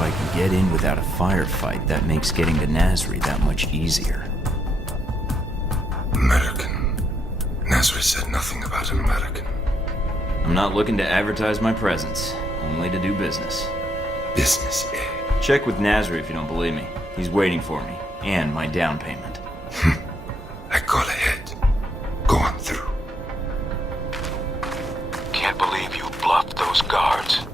if I can get in without a firefight, that makes getting to Nasri that much easier. American. Nasri said nothing about an American. I'm not looking to advertise my presence, only to do business. Business, eh? Check with Nasri if you don't believe me. He's waiting for me, and my down payment. I call ahead. Go on through. Can't believe you bluffed those guards.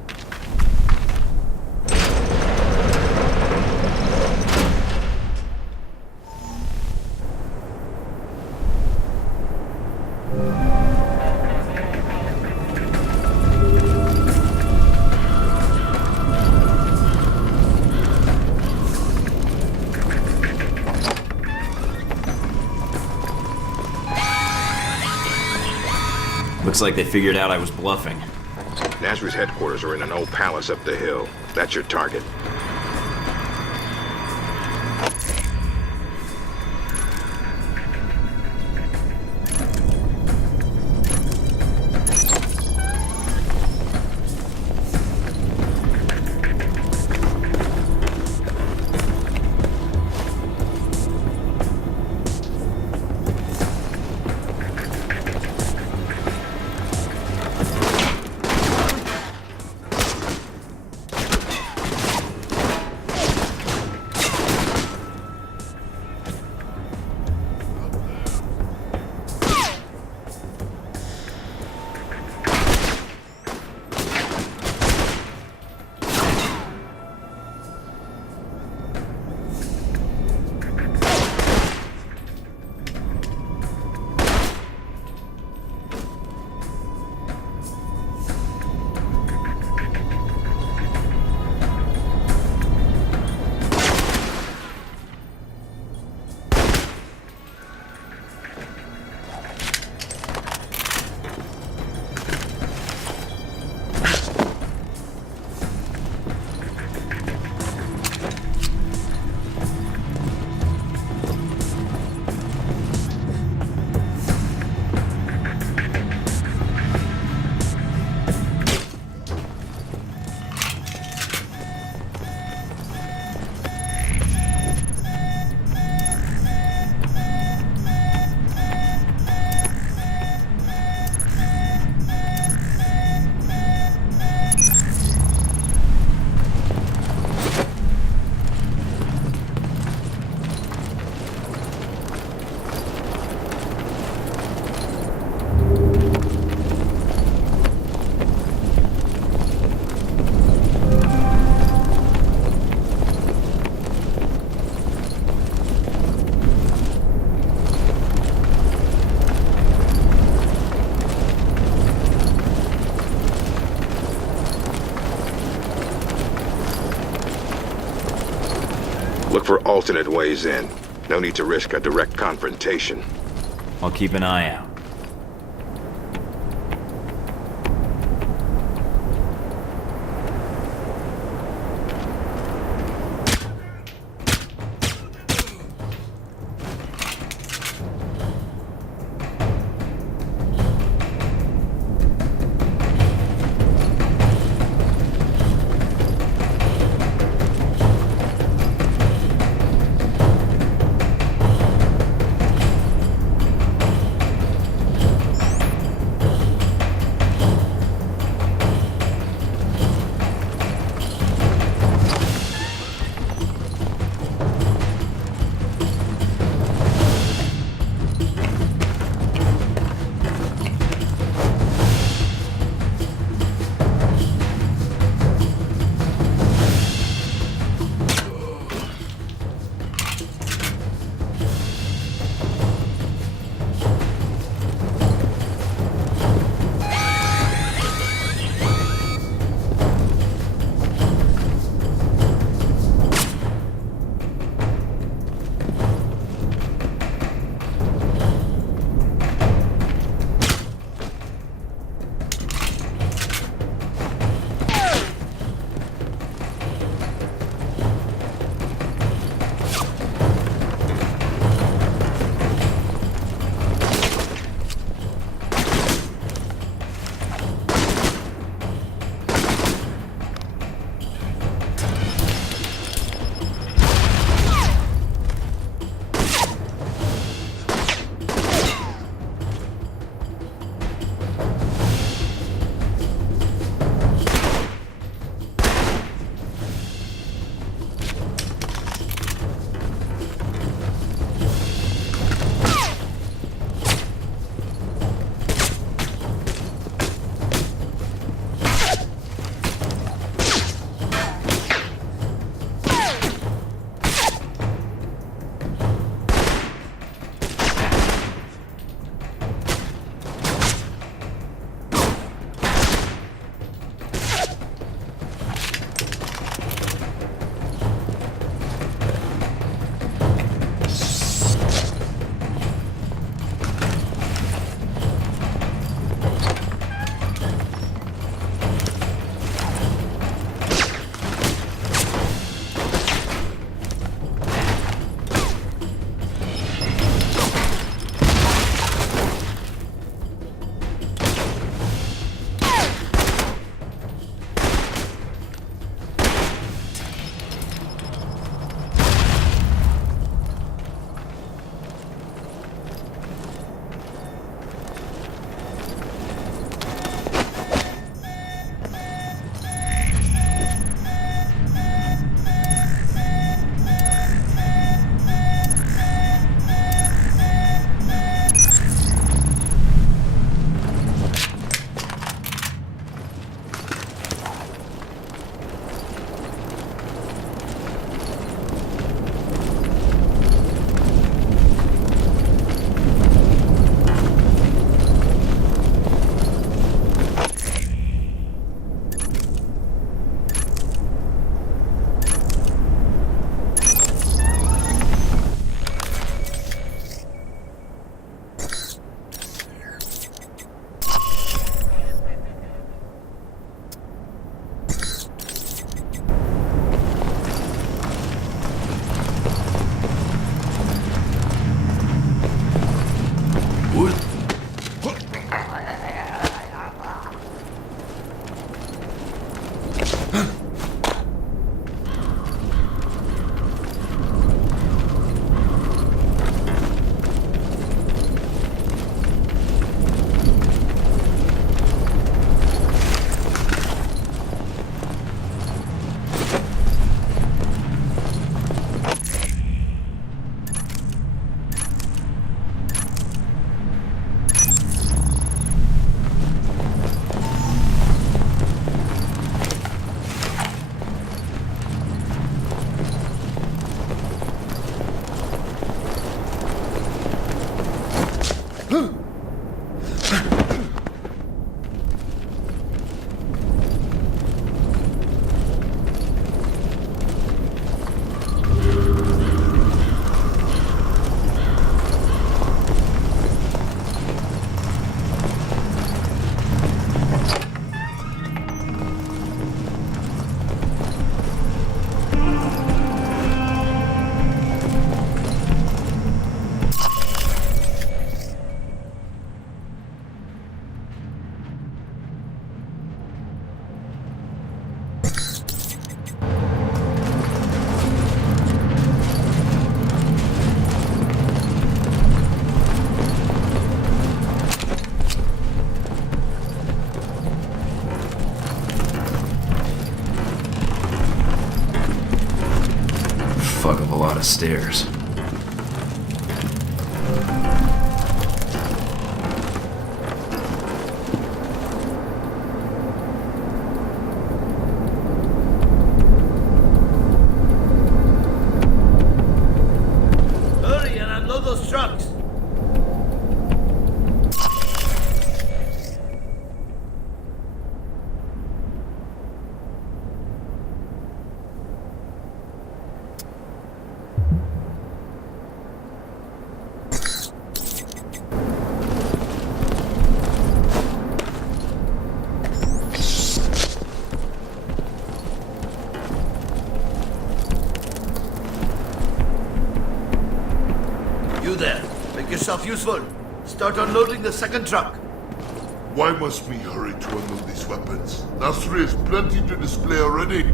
Looks like they figured out I was bluffing. Nasri's headquarters are in an old palace up the hill. That's your target. Look for alternate ways in. No need to risk a direct confrontation. I'll keep an eye out. fuck up a lot of stairs. Hurry and unload those trucks. You there. Make yourself useful. Start unloading the second truck. Why must we hurry to unload these weapons? Nasri has plenty to display already.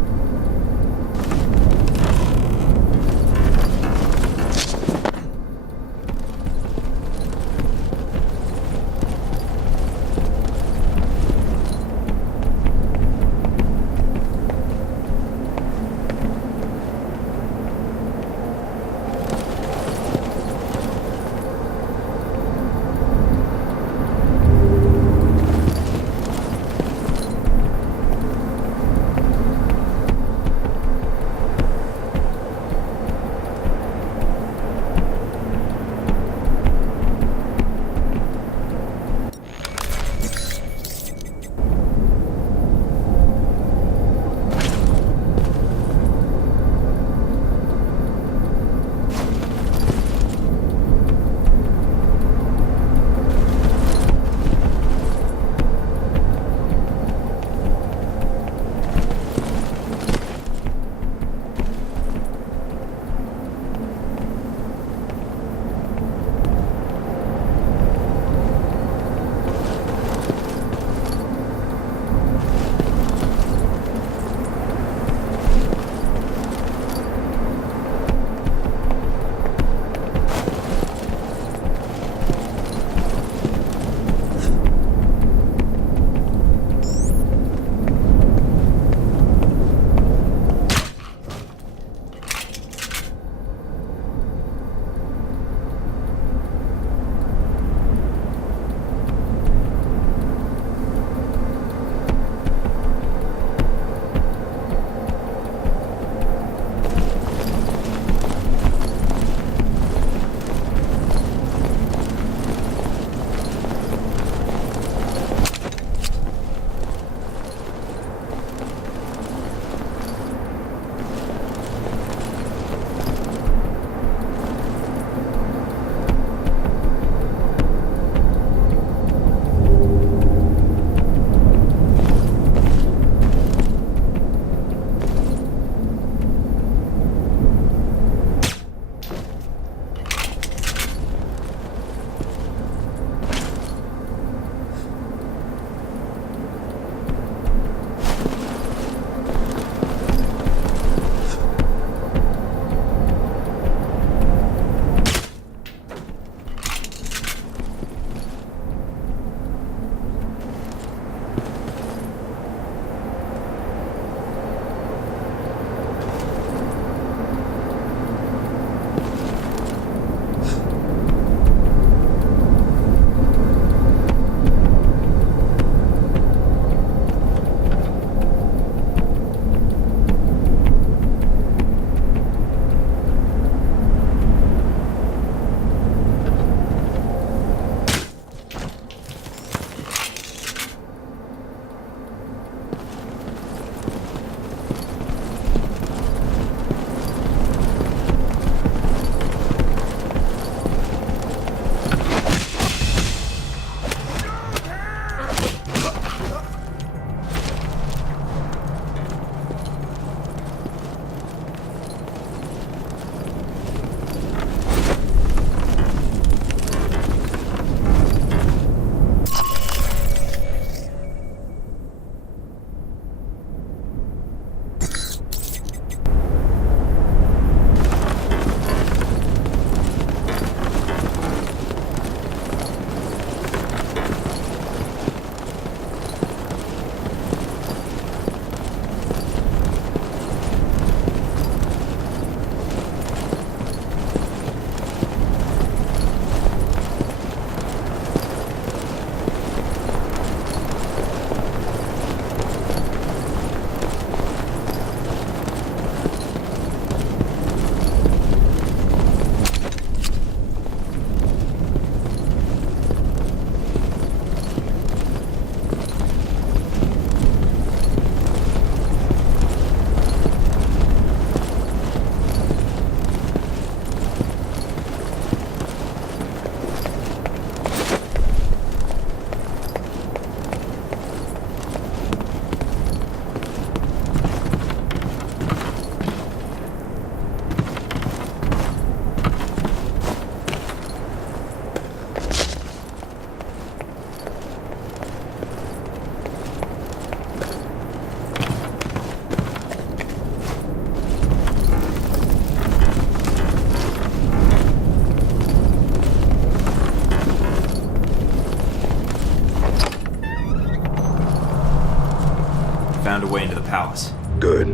palace. Good.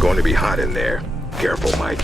Going to be hot in there. Careful, Mike.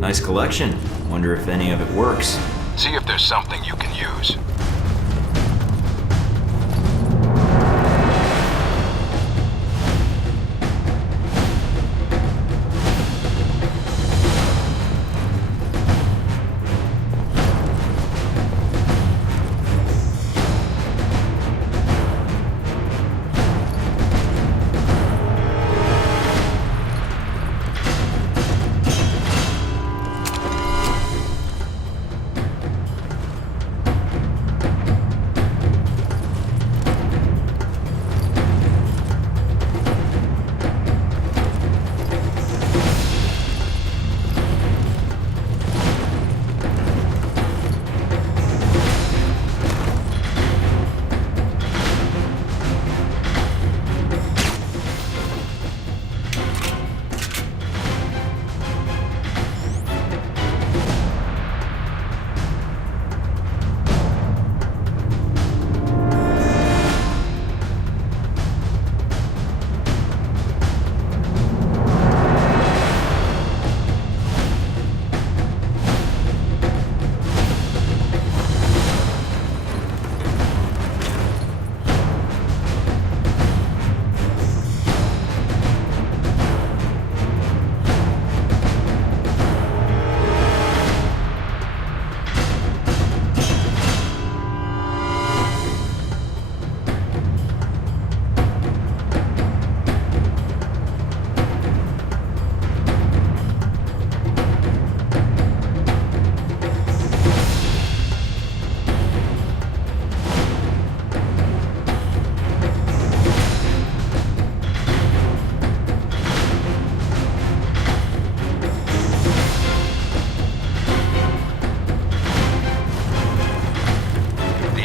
Nice collection. Wonder if any of it works. See if there's something you can use.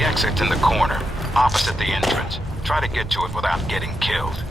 Exit in the corner, opposite the entrance. Try to get to it without getting killed.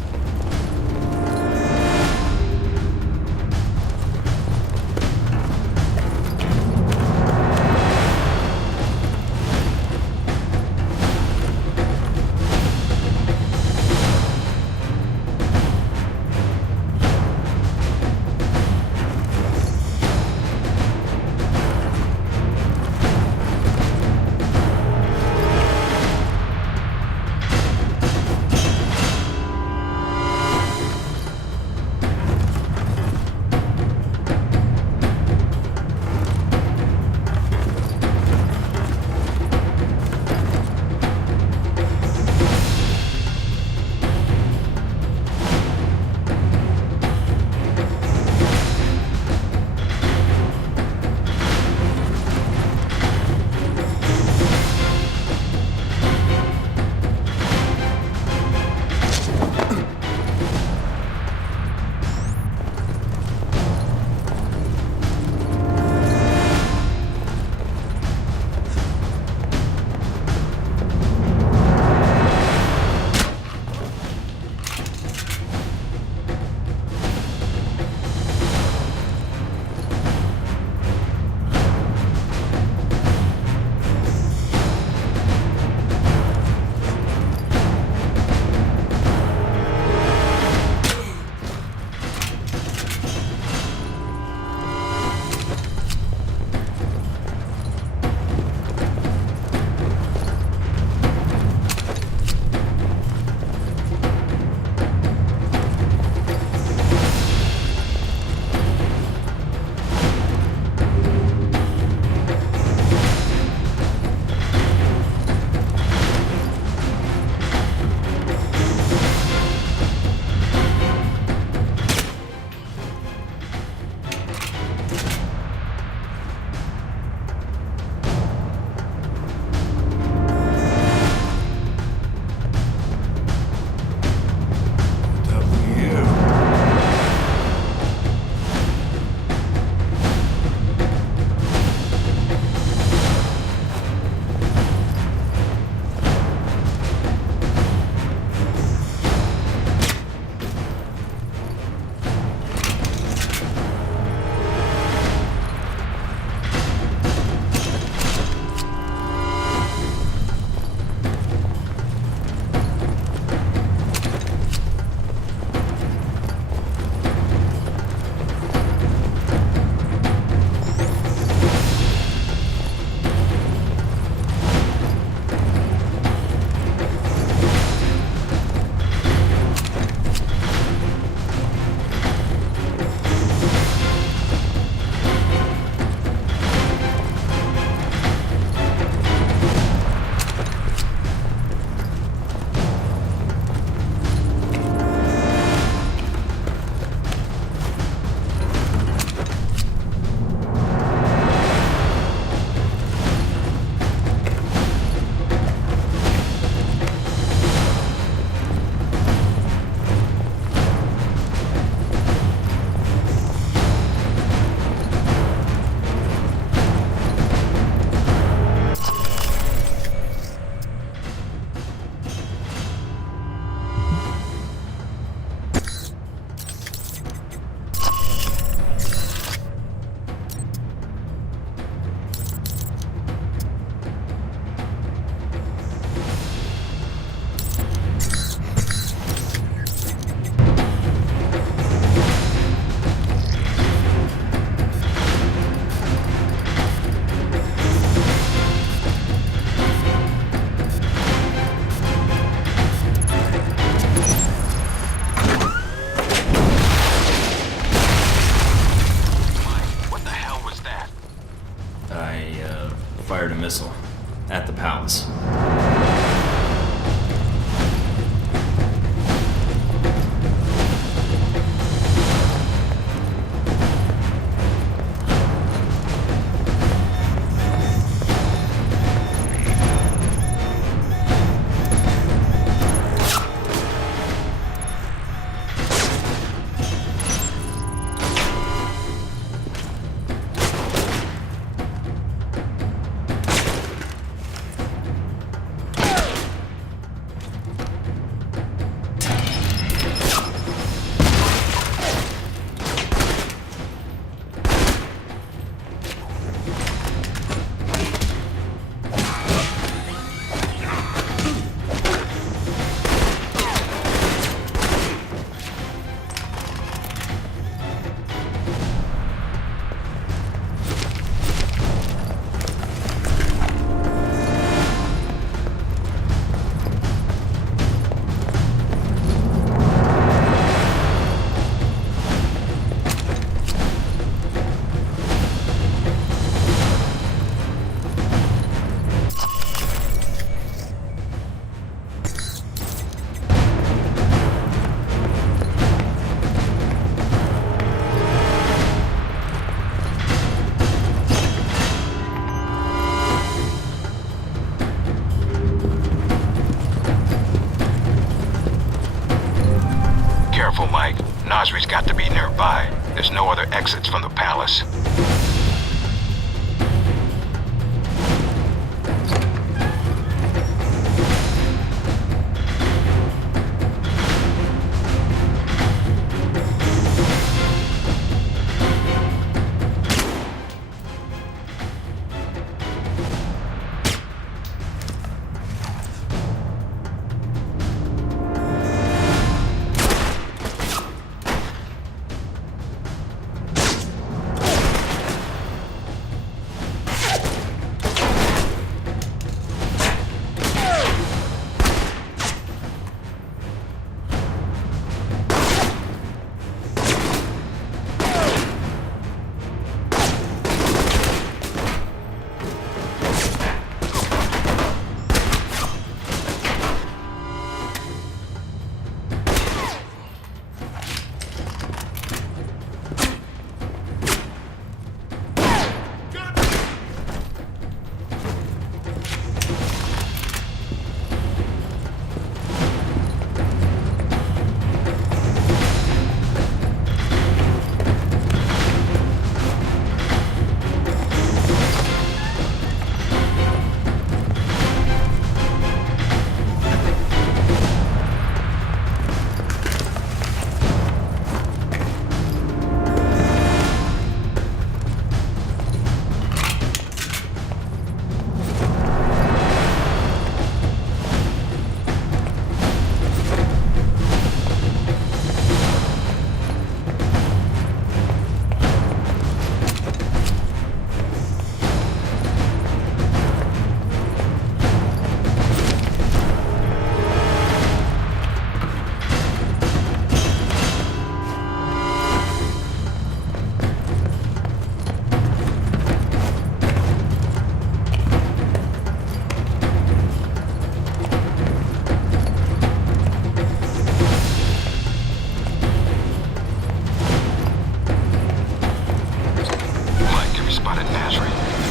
careful, Mike. Nasri's got to be nearby. There's no other exits from the palace.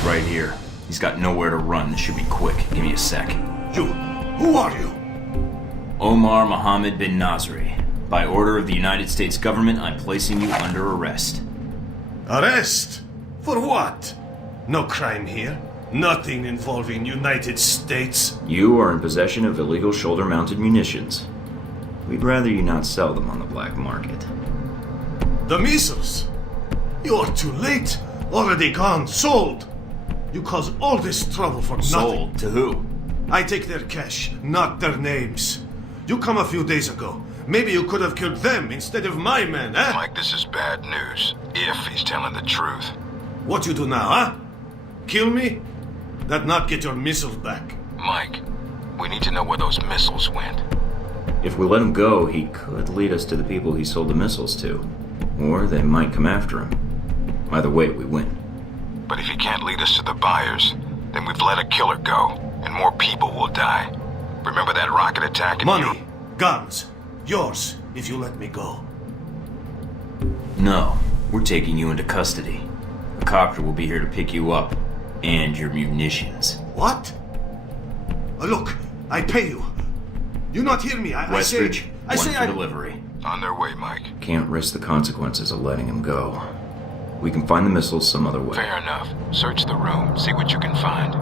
Right here. He's got nowhere to run. This should be quick. Give me a sec. You, who are you? Omar Mohammed bin Nasri. By order of the United States government, I'm placing you under arrest. Arrest? For what? No crime here. Nothing involving United States. You are in possession of illegal shoulder-mounted munitions. We'd rather you not sell them on the black market. The missiles? You're too late. Already gone. Sold. You caused all this trouble for nothing. Sold to who? I take their cash, not their names. You come a few days ago. Maybe you could have killed them instead of my men, eh? Mike, this is bad news. If he's telling the truth. What you do now, huh? Kill me? That not get your missiles back. Mike, we need to know where those missiles went. If we let him go, he could lead us to the people he sold the missiles to. Or they might come after him. Either way, we win. But if he can't lead us to the buyers, then we've let a killer go, and more people will die. Remember that rocket attack in Money, guns, yours, if you let me go. No, we're taking you into custody. A copter will be here to pick you up. And your munitions. What? Look, I pay you. You not hear me? I Westridge, say one for delivery. On their way, Mike. Can't risk the consequences of letting him go. We can find the missiles some other way. Fair enough. Search the room, see what you can find.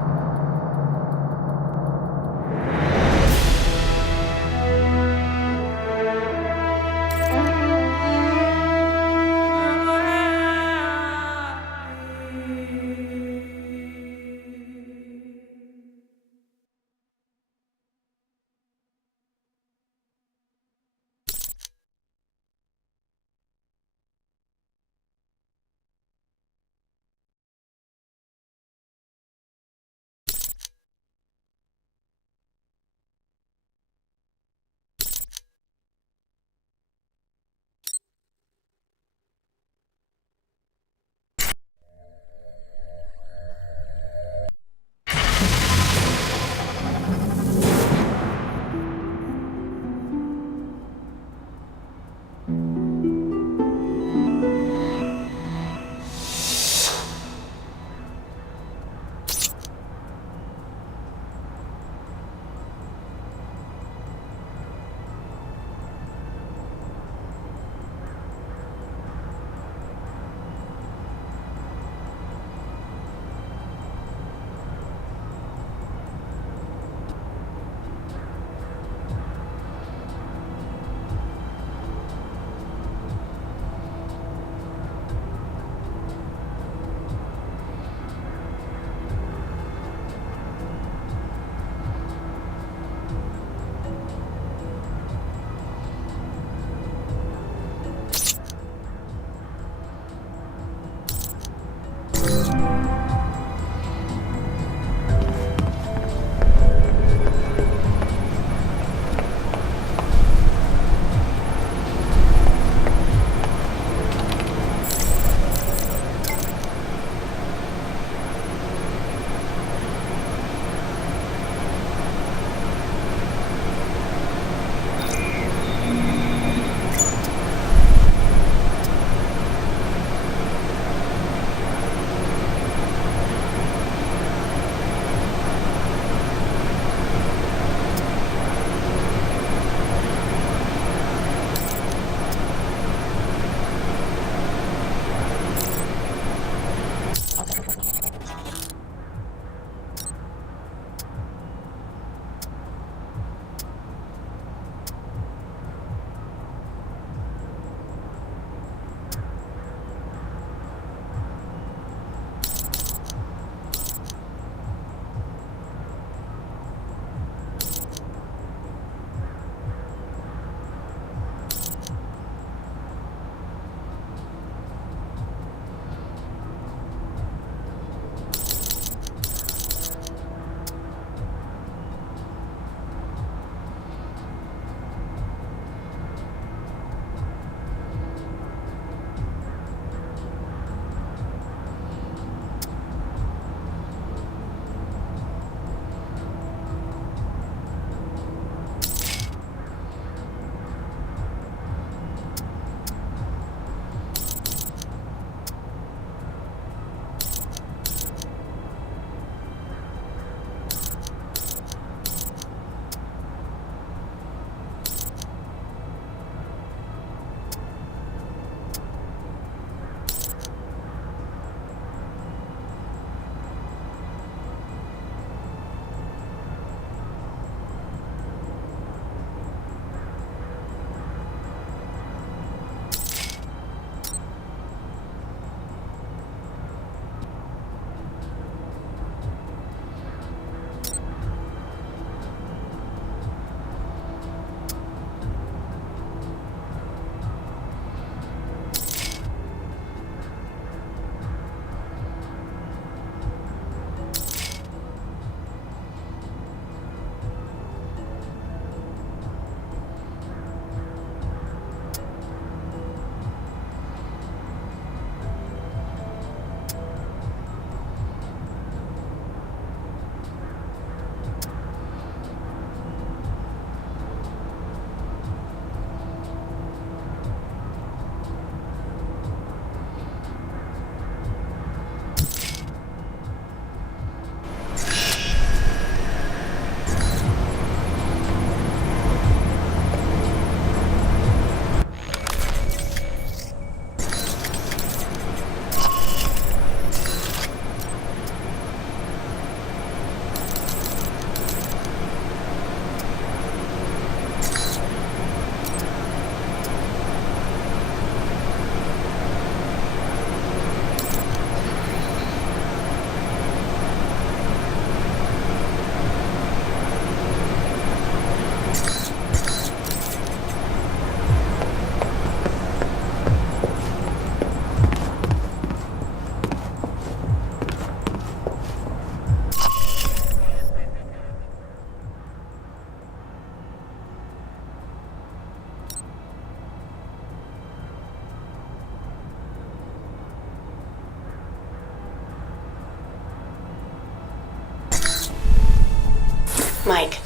Mike,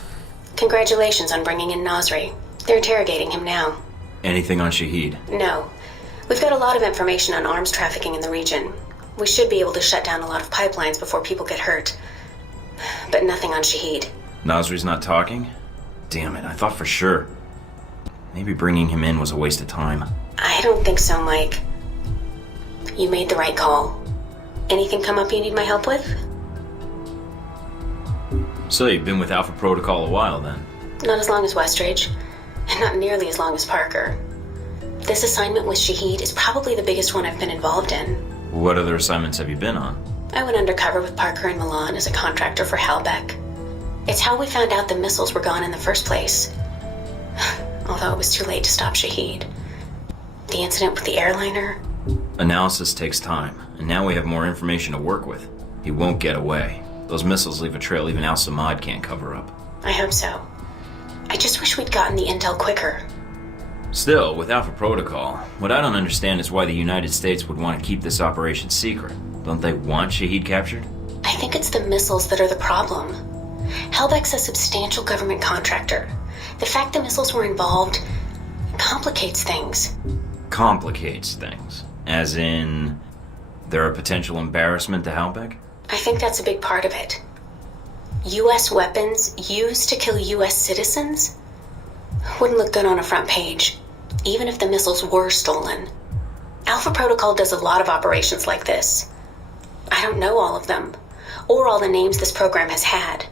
congratulations on bringing in Nasri. They're interrogating him now. Anything on Shahid? No. We've got a lot of information on arms trafficking in the region. We should be able to shut down a lot of pipelines before people get hurt. But nothing on Shahid. Nasri's not talking? Damn it, I thought for sure. Maybe bringing him in was a waste of time. I don't think so, Mike. You made the right call. Anything come up you need my help with? So you've been with Alpha Protocol a while then? Not as long as Westridge, and not nearly as long as Parker. This assignment with Shahid is probably the biggest one I've been involved in. What other assignments have you been on? I went undercover with Parker in Milan as a contractor for Halbeck. It's how we found out the missiles were gone in the first place. Although it was too late to stop Shahid. The incident with the airliner... Analysis takes time, and now we have more information to work with. He won't get away. Those missiles leave a trail even Al-Samad can't cover up. I hope so. I just wish we'd gotten the intel quicker. Still, with Alpha Protocol, what I don't understand is why the United States would want to keep this operation secret. Don't they want Shahid captured? I think it's the missiles that are the problem. Halbeck's a substantial government contractor. The fact the missiles were involved complicates things. Complicates things? As in, they're a potential embarrassment to Halbeck? I think that's a big part of it. U.S. weapons used to kill U.S. citizens wouldn't look good on a front page, even if the missiles were stolen. Alpha Protocol does a lot of operations like this. I don't know all of them, or all the names this program has had.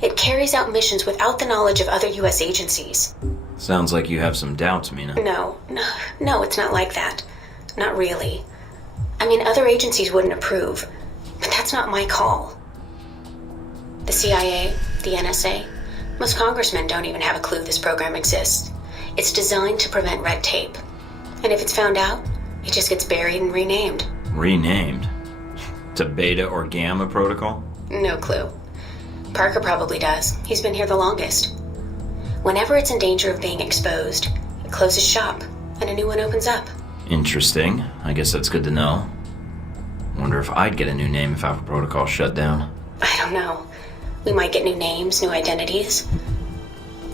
It carries out missions without the knowledge of other U.S. agencies. Sounds like you have some doubts, Mina. No, it's not like that. Not really. I mean, other agencies wouldn't approve, but that's not my call. The CIA, the NSA, most congressmen don't even have a clue this program exists. It's designed to prevent red tape. And if it's found out, it just gets buried and renamed. Renamed? To Beta or Gamma Protocol? No clue. Parker probably does. He's been here the longest. Whenever it's in danger of being exposed, it closes shop, and a new one opens up. Interesting. I guess that's good to know. Wonder if I'd get a new name if Alpha Protocol shut down. I don't know. We might get new names, new identities.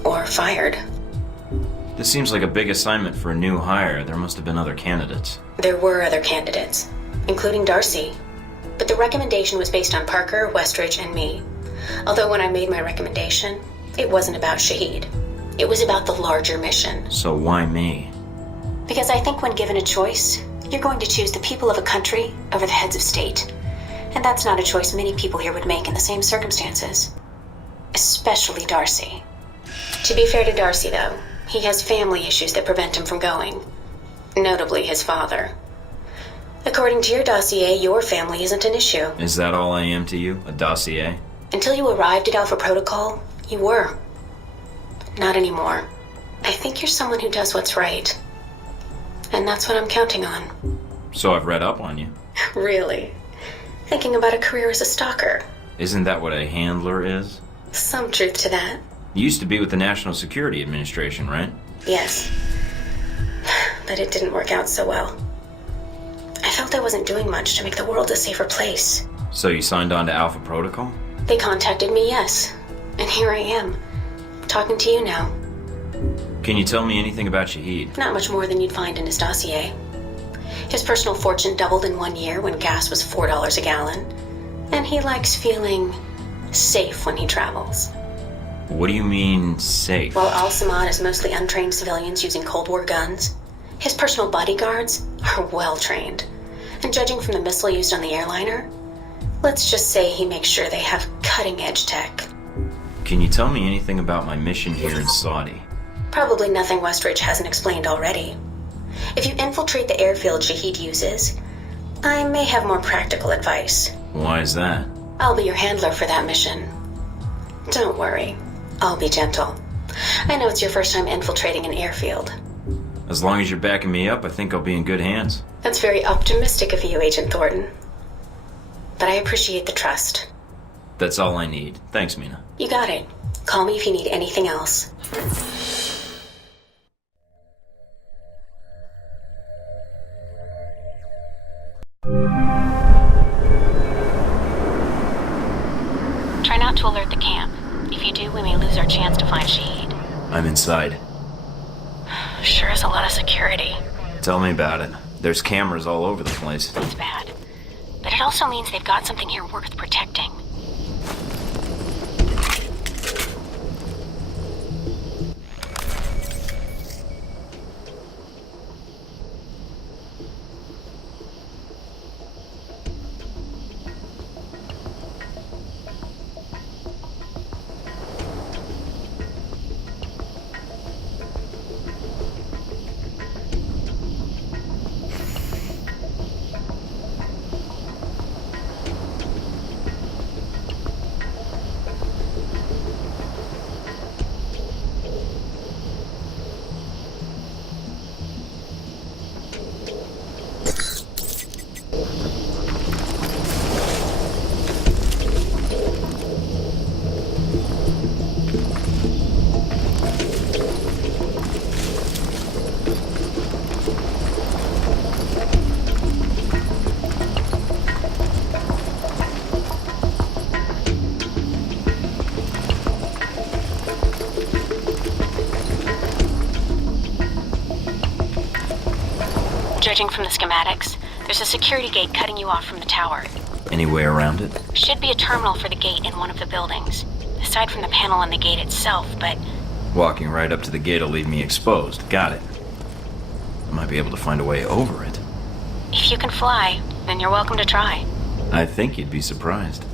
Or fired. This seems like a big assignment for a new hire. There must have been other candidates. There were other candidates, including Darcy. But the recommendation was based on Parker, Westridge, and me. Although when I made my recommendation, it wasn't about Shahid. It was about the larger mission. So why me? Because I think when given a choice, you're going to choose the people of a country over the heads of state. And that's not a choice many people here would make in the same circumstances. Especially Darcy. To be fair to Darcy, though, he has family issues that prevent him from going. Notably his father. According to your dossier, your family isn't an issue. Is that all I am to you? A dossier? Until you arrived at Alpha Protocol, you were. Not anymore. I think you're someone who does what's right. And that's what I'm counting on. So I've read up on you. Really? Thinking about a career as a stalker. Isn't that what a handler is? Some truth to that. You used to be with the National Security Administration, right? Yes. But it didn't work out so well. I felt I wasn't doing much to make the world a safer place. So you signed on to Alpha Protocol? They contacted me, yes. And here I am, talking to you now. Can you tell me anything about Shahid? Not much more than you'd find in his dossier. His personal fortune doubled in 1 year when gas was $4 a gallon. And he likes feeling safe when he travels. What do you mean, safe? While Al-Samad is mostly untrained civilians using Cold War guns, his personal bodyguards are well-trained. And judging from the missile used on the airliner, let's just say he makes sure they have cutting-edge tech. Can you tell me anything about my mission here in Saudi? Probably nothing Westridge hasn't explained already. If you infiltrate the airfield Shahid uses, I may have more practical advice. Why is that? I'll be your handler for that mission. Don't worry, I'll be gentle. I know it's your first time infiltrating an airfield. As long as you're backing me up, I think I'll be in good hands. That's very optimistic of you, Agent Thornton. But I appreciate the trust. That's all I need. Thanks, Mina. You got it. Call me if you need anything else. Try not to alert the camp. If you do, we may inside? Sure is a lot of security. Tell me about it. There's cameras all over the place. It's bad. But it also means they've got something here worth protecting. Judging from the schematics, there's a security gate cutting you off from the tower. Any way around it? Should be a terminal for the gate in one of the buildings. Aside from the panel on the gate itself, but... Walking right up to the gate will leave me exposed. Got it. I might be able to find a way over it. if you can fly, then you're welcome to try. I think you'd be surprised.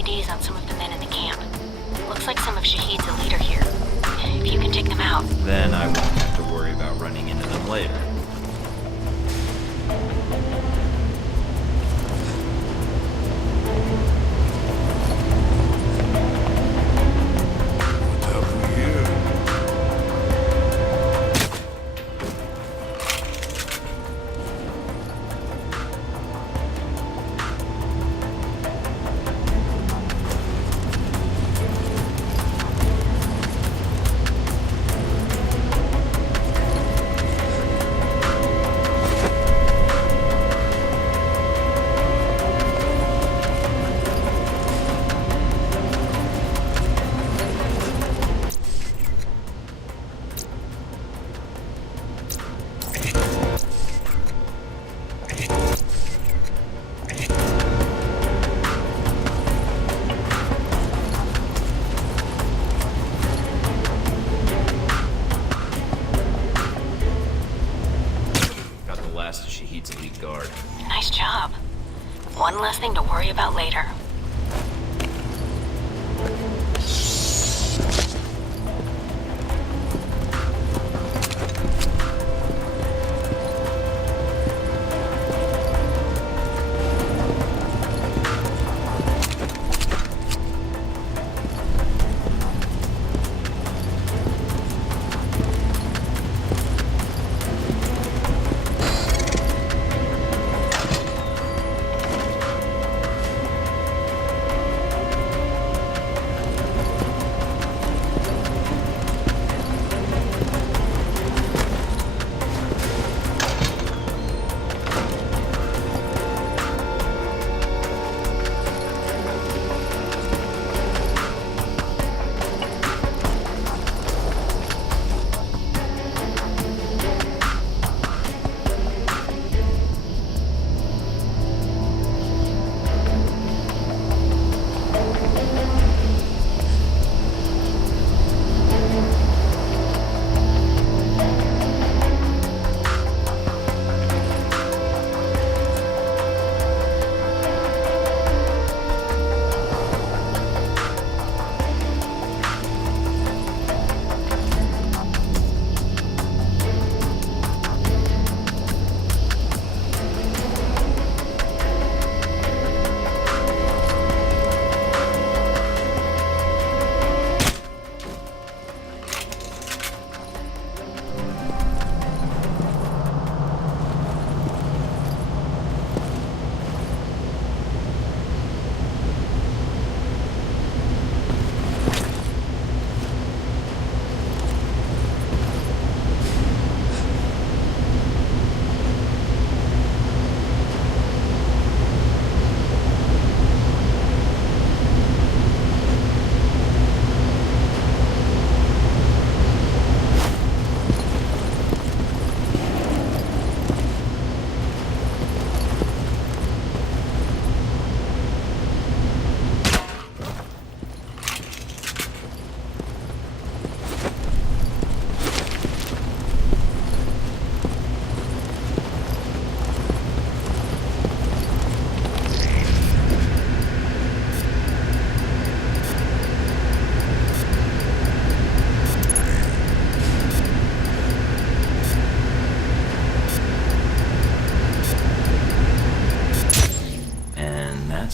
IDs on some of the men in the camp. Looks like some of Shahid's a leader here. If you can take them out. Then I won't have to worry about running into them later. What have we here? Heat's elite guard. Nice job. One less thing to worry about later.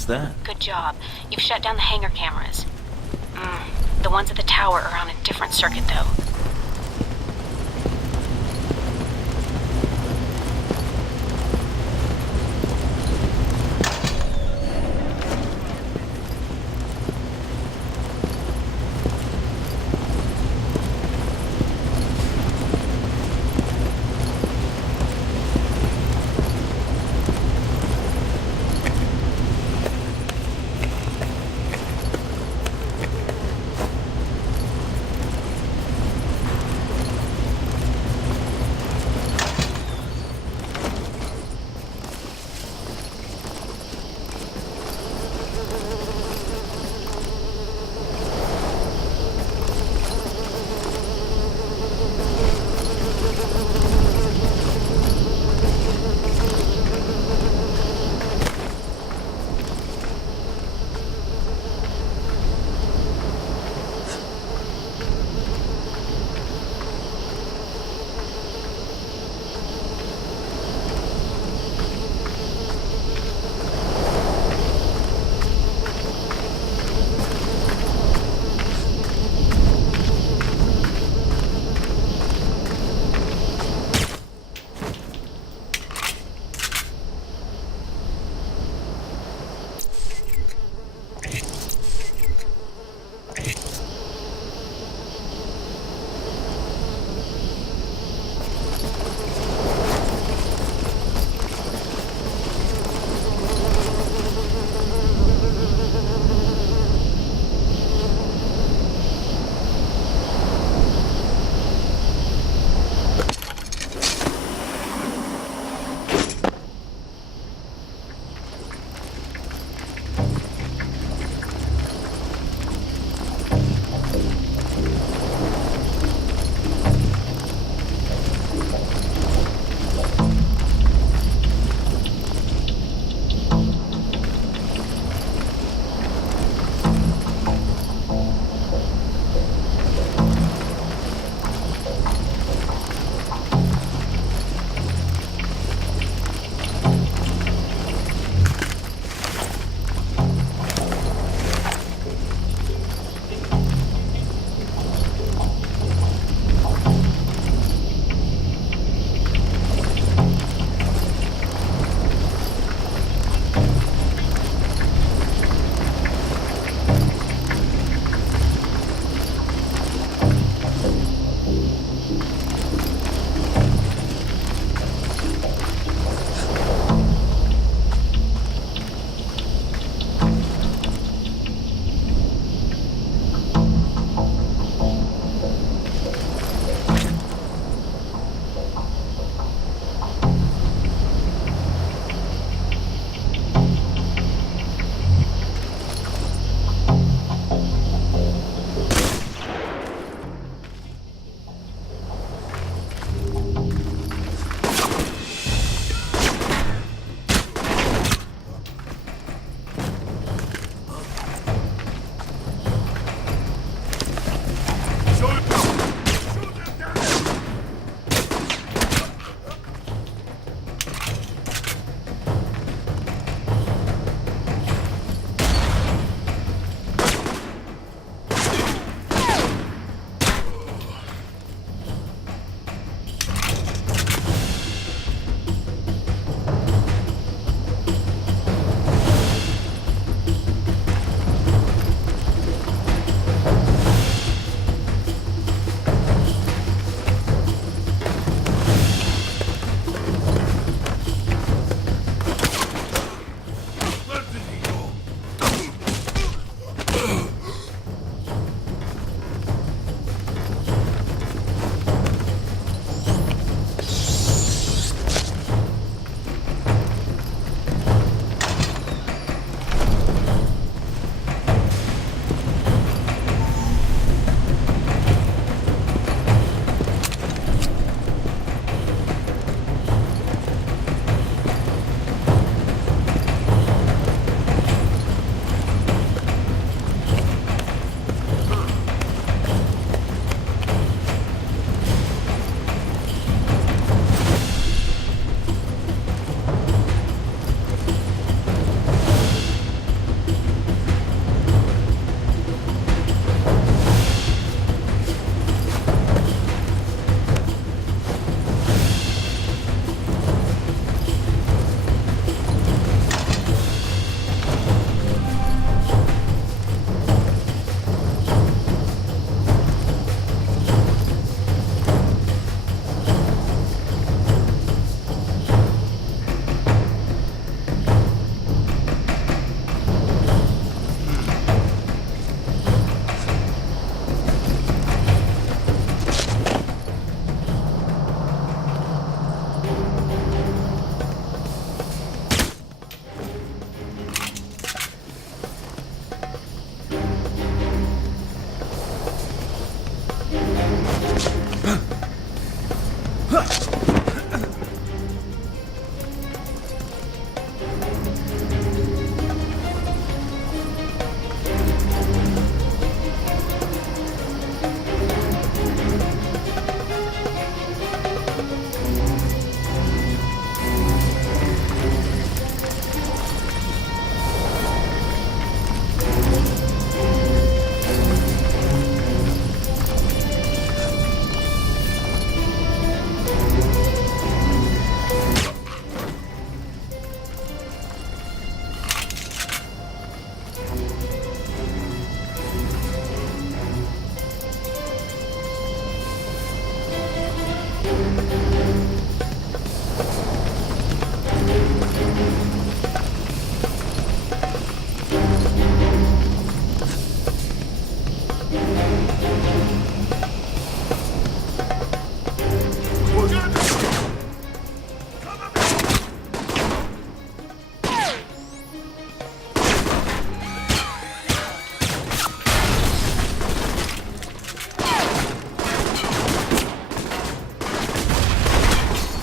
that? Good job. You've shut down the hangar cameras. The ones at the tower are on a different circuit, though.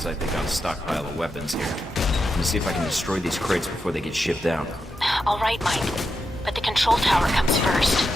Looks like they got a stockpile of weapons here. Let me see if I can destroy these crates before they get shipped out. All right, Mike. But the control tower comes first.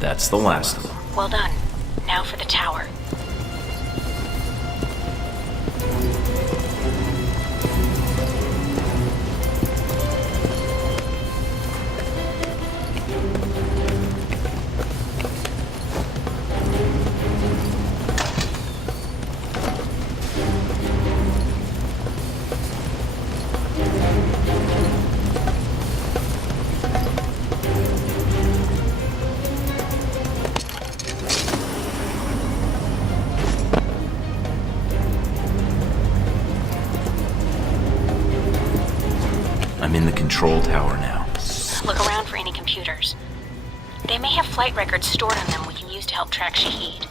That's the last of them. Well done. Now for the tower. I'm in the control tower now. Look around for any computers. They may have flight records stored on them we can use to help track Shahid.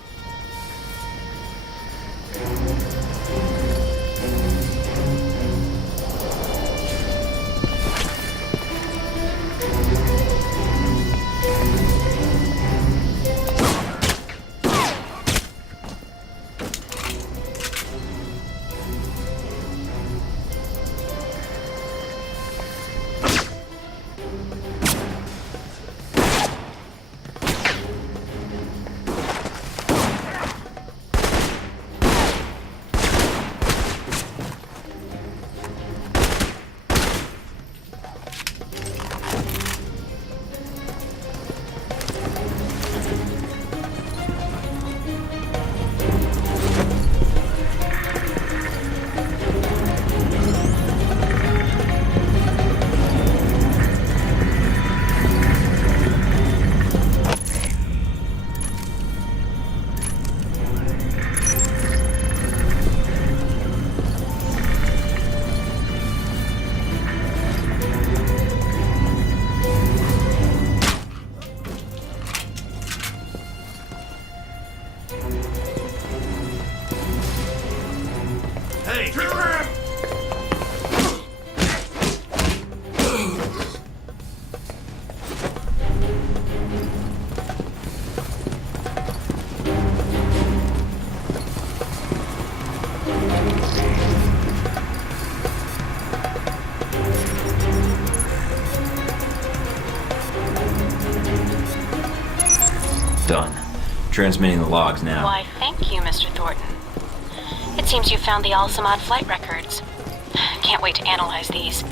Hey! Done. Transmitting the logs now. Why, thank you, Mr. Thornton. It seems you found the Al-Samad flight records. Can't wait to analyze these.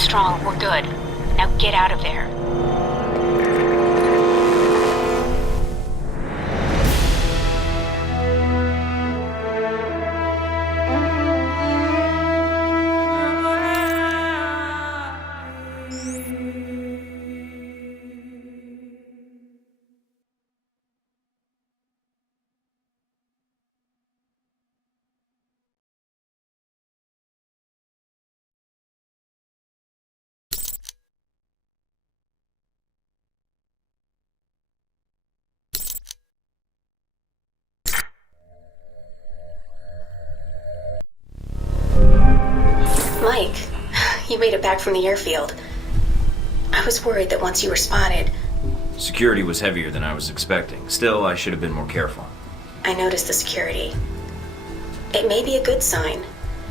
strong. We're good. Now get out of there. Mike, you made it back from the airfield. I was worried that once you were spotted... Security was heavier than I was expecting. Still, I should have been more careful. I noticed the security. It may be a good sign.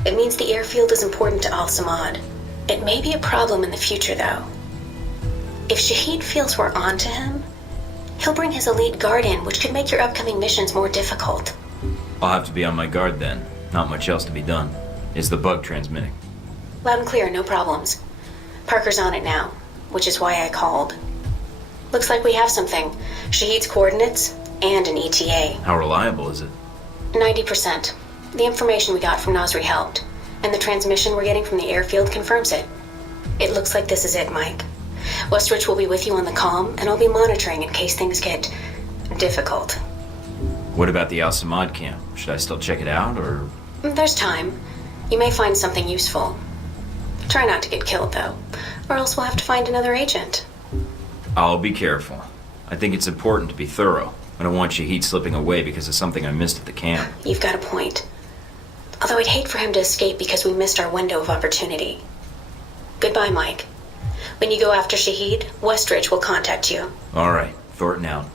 It means the airfield is important to Al-Samad. It may be a problem in the future, though. If Shahid feels we're on to him, he'll bring his elite guard in, which could make your upcoming missions more difficult. I'll have to be on my guard then. Not much else to be done. Is the bug transmitting? Loud and clear, no problems. Parker's on it now, which is why I called. Looks like we have something. Shahid's coordinates and an ETA. How reliable is it? 90%. The information we got from Nasri helped, and the transmission we're getting from the airfield confirms it. It looks like this is it, Mike. Westridge will be with you on the comm, and I'll be monitoring in case things get difficult. What about the Al-Samad camp? Should I still check it out, or...? There's time. You may find something useful. Try not to get killed, though, or else we'll have to find another agent. I'll be careful. I think it's important to be thorough. I don't want Shahid slipping away because of something I missed at the camp. You've got a point. Although I'd hate for him to escape because we missed our window of opportunity. Goodbye, Mike. When you go after Shahid, Westridge will contact you. All right. Thornton out.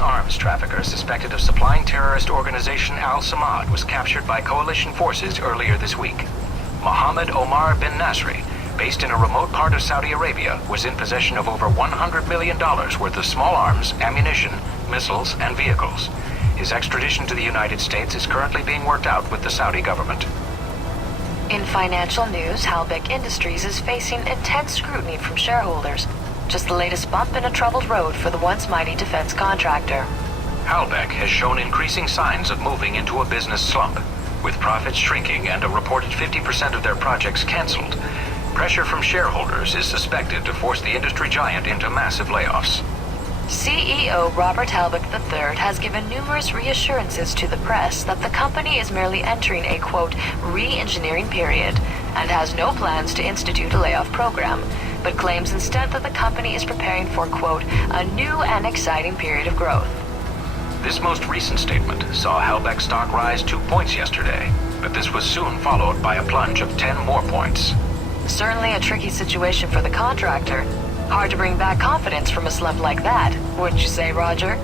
Arms trafficker suspected of supplying terrorist organization Al-Samad was captured by coalition forces earlier this week. Mohammed Omar bin Nasri, based in a remote part of Saudi Arabia, was in possession of over $100 million worth of small arms, ammunition, missiles, and vehicles. His extradition to the United States is currently being worked out with the Saudi government. In financial news, Halbeck Industries is facing intense scrutiny from shareholders. Just the latest bump in a troubled road for the once mighty defense contractor. Halbeck has shown increasing signs of moving into a business slump, with profits shrinking and a reported 50% of their projects canceled. Pressure from shareholders is suspected to force the industry giant into massive layoffs. CEO Robert Halbeck III has given numerous reassurances to the press that the company is merely entering a, quote, re-engineering period and has no plans to institute a layoff program, but claims instead that the company is preparing for, quote, a new and exciting period of growth. This most recent statement saw Halbeck stock rise 2 points yesterday, but this was soon followed by a plunge of 10 more points. Certainly a tricky situation for the contractor. Hard to bring back confidence from a slump like that, wouldn't you say, Roger?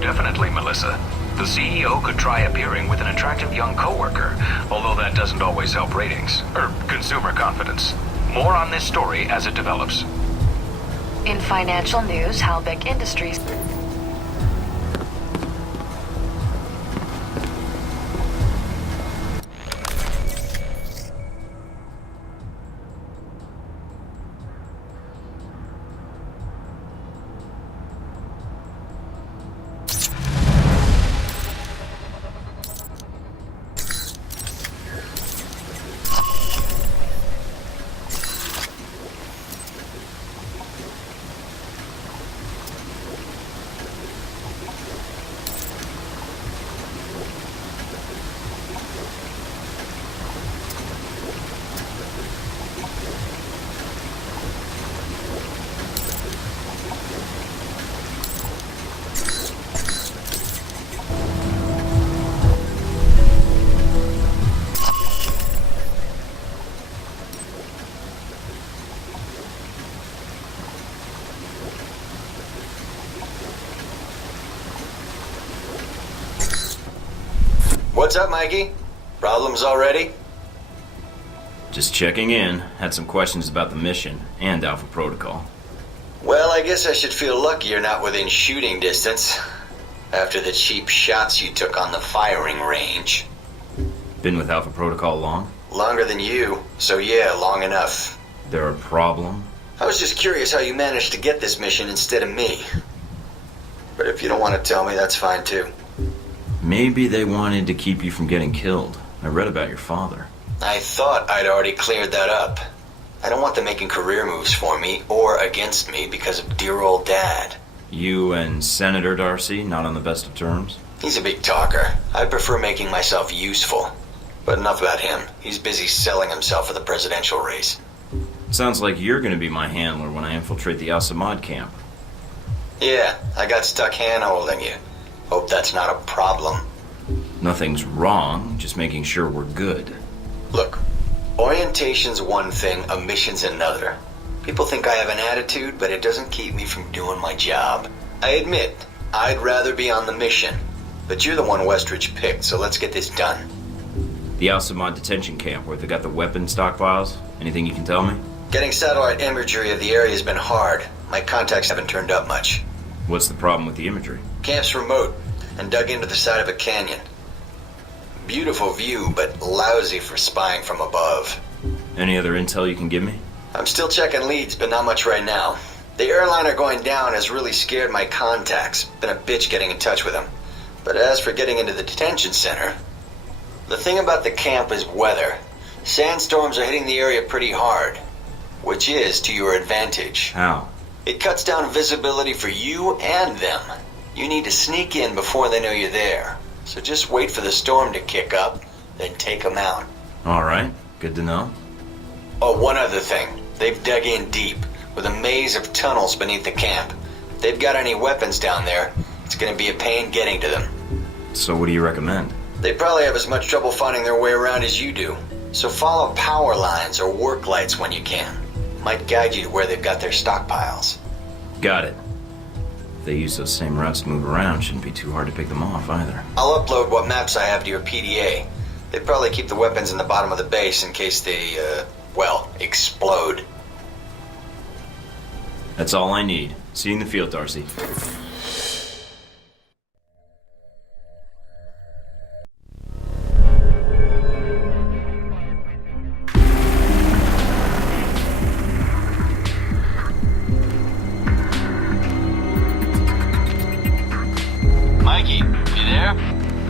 Definitely, Melissa. The CEO could try appearing with an attractive young coworker, although that doesn't always help ratings, or consumer confidence. More on this story as it develops. In financial news, Halbeck Industries... What's up, Mikey? Problems already? Just checking in. Had some questions about the mission and Alpha Protocol. Well, I guess I should feel lucky you're not within shooting distance. After the cheap shots you took on the firing range. Been with Alpha Protocol long? Longer than you, so yeah, long enough. There a problem? I was just curious how you managed to get this mission instead of me. But if you don't want to tell me, that's fine too. Maybe they wanted to keep you from getting killed. I read about your father. I thought I'd already cleared that up. I don't want them making career moves for me or against me because of dear old Dad. You and Senator Darcy not on the best of terms? He's a big talker. I prefer making myself useful. But enough about him. He's busy selling himself for the presidential race. Sounds like you're gonna be my handler when I infiltrate the Al-Samad camp. Yeah, I got stuck hand-holding you. Hope that's not a problem. Nothing's wrong, just making sure we're good. Look, orientation's one thing, a mission's another. People think I have an attitude, but it doesn't keep me from doing my job. I admit, I'd rather be on the mission. But you're the one Westridge picked, so let's get this done. The Al-Samad detention camp where they got the weapon stockpiles? Anything you can tell me? Getting satellite imagery of the area has been hard. My contacts haven't turned up much. What's the problem with the imagery? Camp's remote and dug into the side of a canyon. Beautiful view, but lousy for spying from above. Any other intel you can give me? I'm still checking leads, but not much right now. The airliner going down has really scared my contacts. Been a bitch getting in touch with them. But as for getting into the detention center, the thing about the camp is weather. Sandstorms are hitting the area pretty hard, which is to your advantage. How? It cuts down visibility for you and them. You need to sneak in before they know you're there. So just wait for the storm to kick up, then take them out. Alright, good to know. Oh, one other thing. They've dug in deep, with a maze of tunnels beneath the camp. If they've got any weapons down there, it's gonna be a pain getting to them. So what do you recommend? They probably have as much trouble finding their way around as you do. So follow power lines or work lights when you can. Might guide you to where they've got their stockpiles. Got it. If they use those same routes to move around, shouldn't be too hard to pick them off either. I'll upload what maps I have to your PDA. They probably keep the weapons in the bottom of the base in case they, explode. That's all I need. See you in the field, Darcy. Mikey, you there?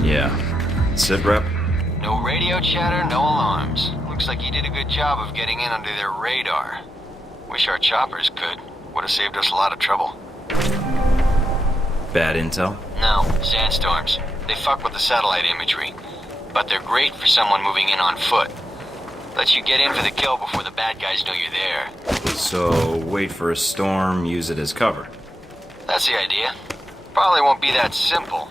Yeah. Sit rep? No radio chatter, no alarms. Looks like you did a good job of getting in under their radar. Wish our choppers could. Would have saved us a lot of trouble. Bad intel? No, sandstorms. They fuck with the satellite imagery. But they're great for someone moving in on foot. Lets you get in for the kill before the bad guys know you're there. So, wait for a storm, use it as cover. That's the idea. Probably won't be that simple.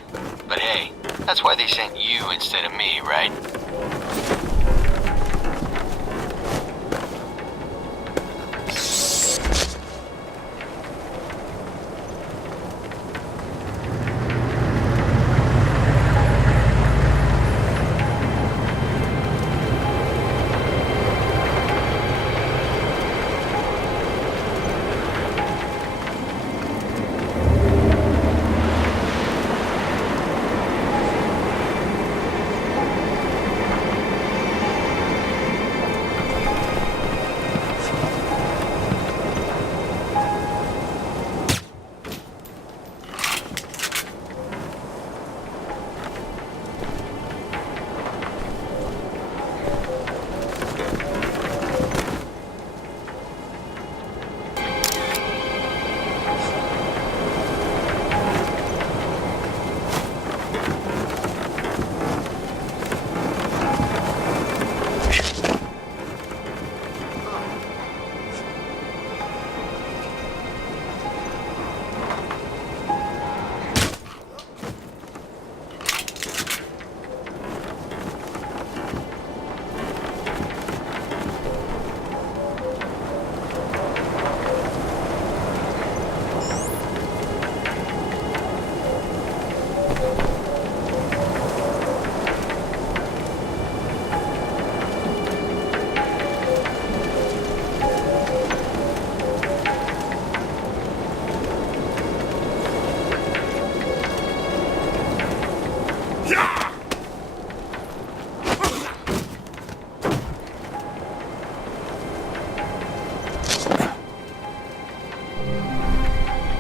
But hey, that's why they sent you instead of me, right?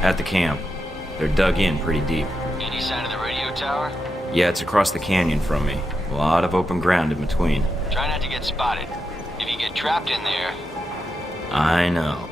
At the camp. They're dug in pretty deep. Any sign of the radio tower? Yeah, it's across the canyon from me. A lot of open ground in between. Try not to get spotted. If you get trapped in there... I know.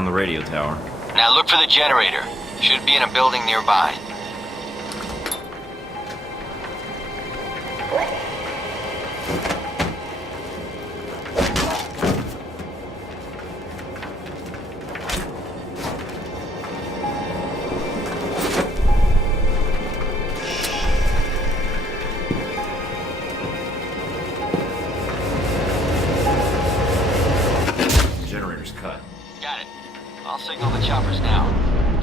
down the radio tower. Now look for the generator. Should be in a building nearby. Generator's cut. Got it. I'll signal the choppers now.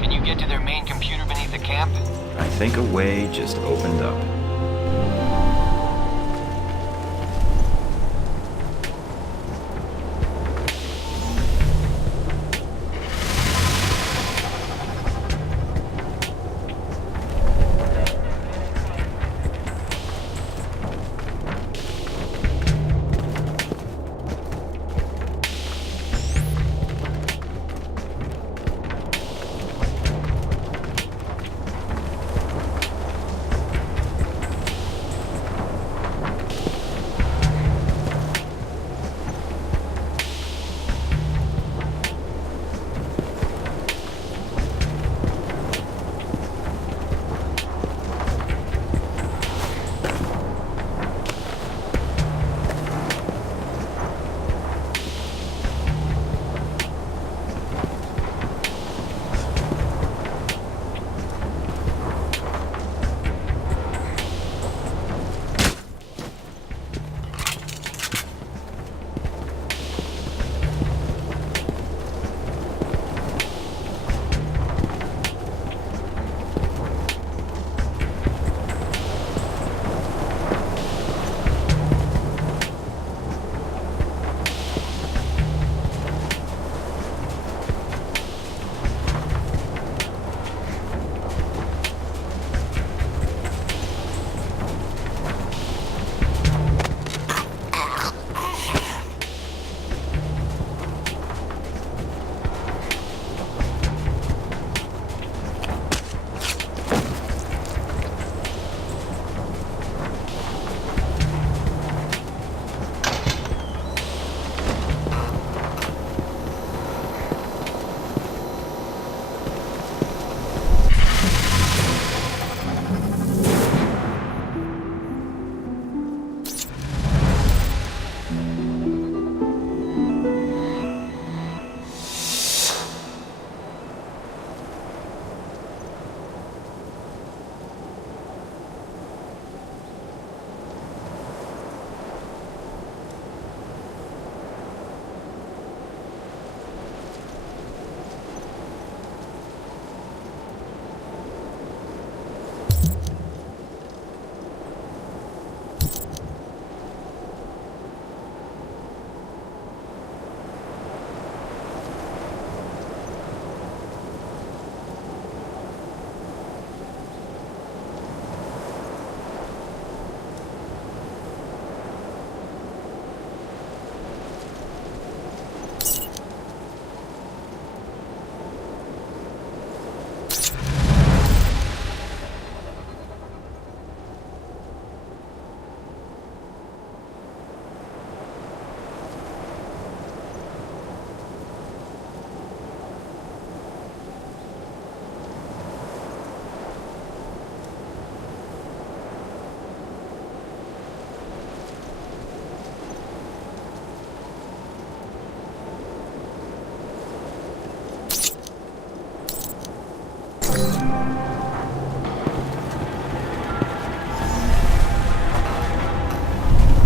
Can you get to their main computer beneath the camp? I think a way just opened up.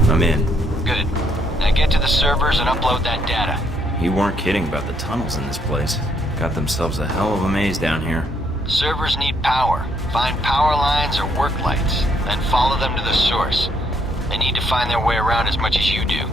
I'm in. Good. Now get to the servers and upload that data. You weren't kidding about the tunnels in this place. Got themselves a hell of a maze down here. Servers need power. Find power lines or work lights, then follow them to the source. They need to find their way around as much as you do.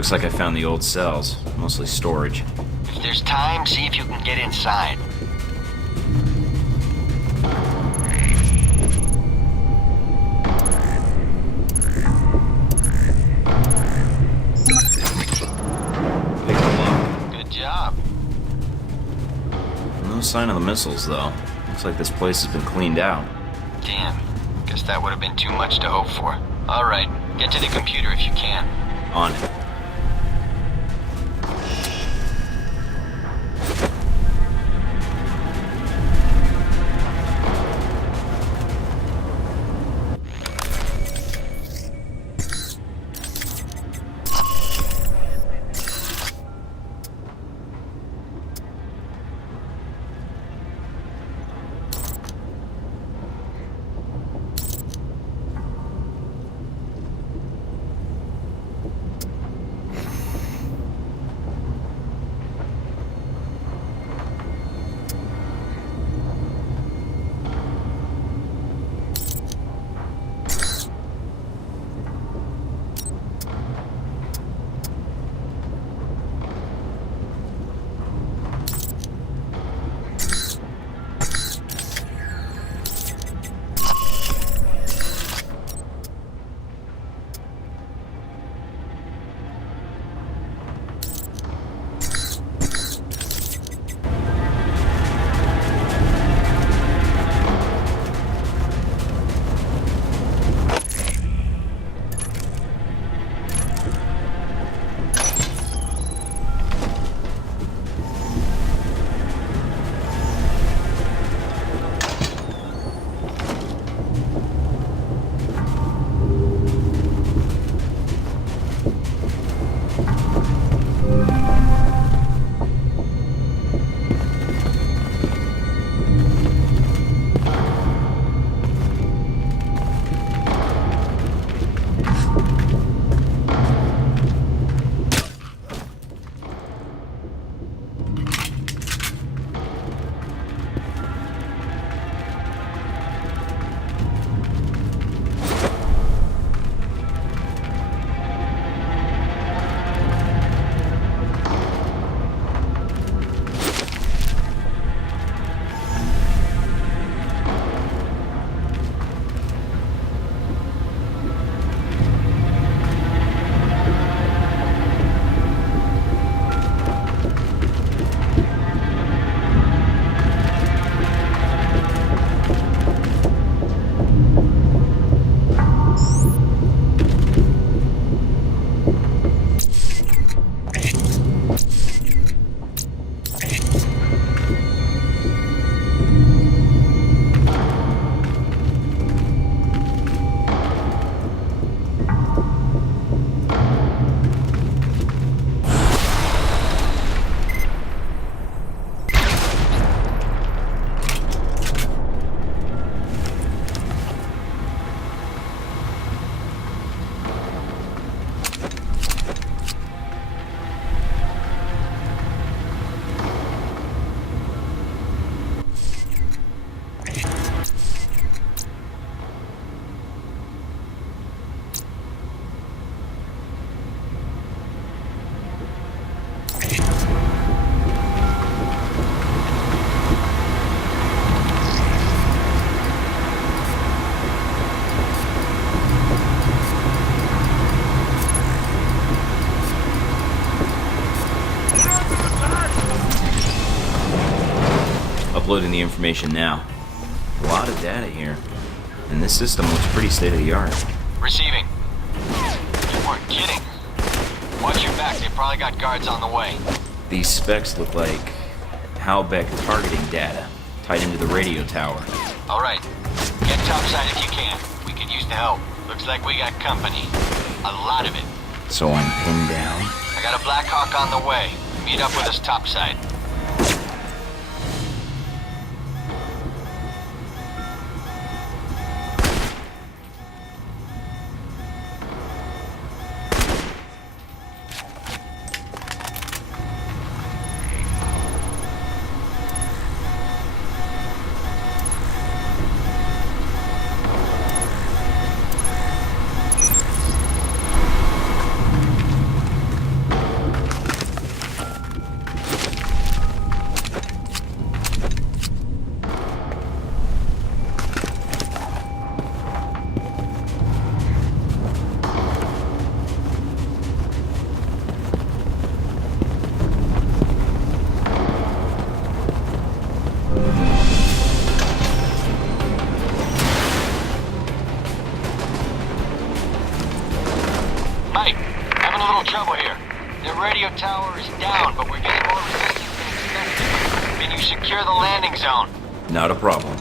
Looks like I found the old cells, mostly storage. If there's time, see if you can get inside. Pick a lock. Good job. No sign of the missiles, though. Looks like this place has been cleaned out. Damn. Guess that would have been too much to hope for. All right, get to the computer if you can. On it. Uploading the information now. A lot of data here. And this system looks pretty state-of-the-art. Receiving. You weren't kidding. Watch your back, they probably got guards on the way. These specs look like Halbeck targeting data tied into the radio tower. All right, get topside if you can. We could use the help. Looks like we got company. A lot of it. So I'm pinned down? I got a Black Hawk on the way. Meet up with us topside. trouble here. The radio tower is down, but we're getting more resistance than expected. Can you secure the landing zone? Not a problem.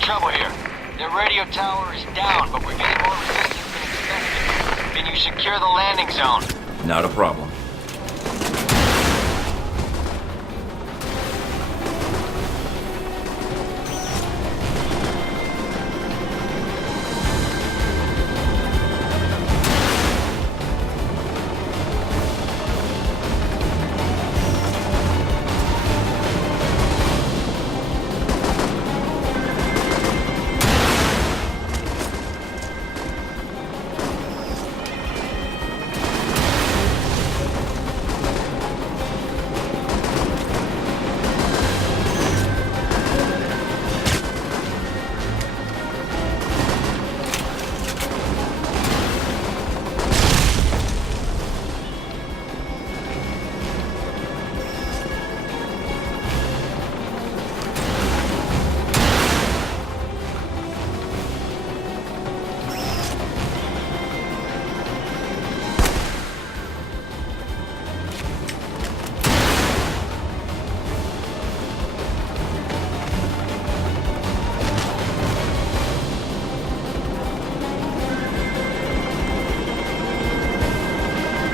Trouble here. The radio tower is down, but we're getting more resistance than expected. Can you secure the landing zone? Not a problem.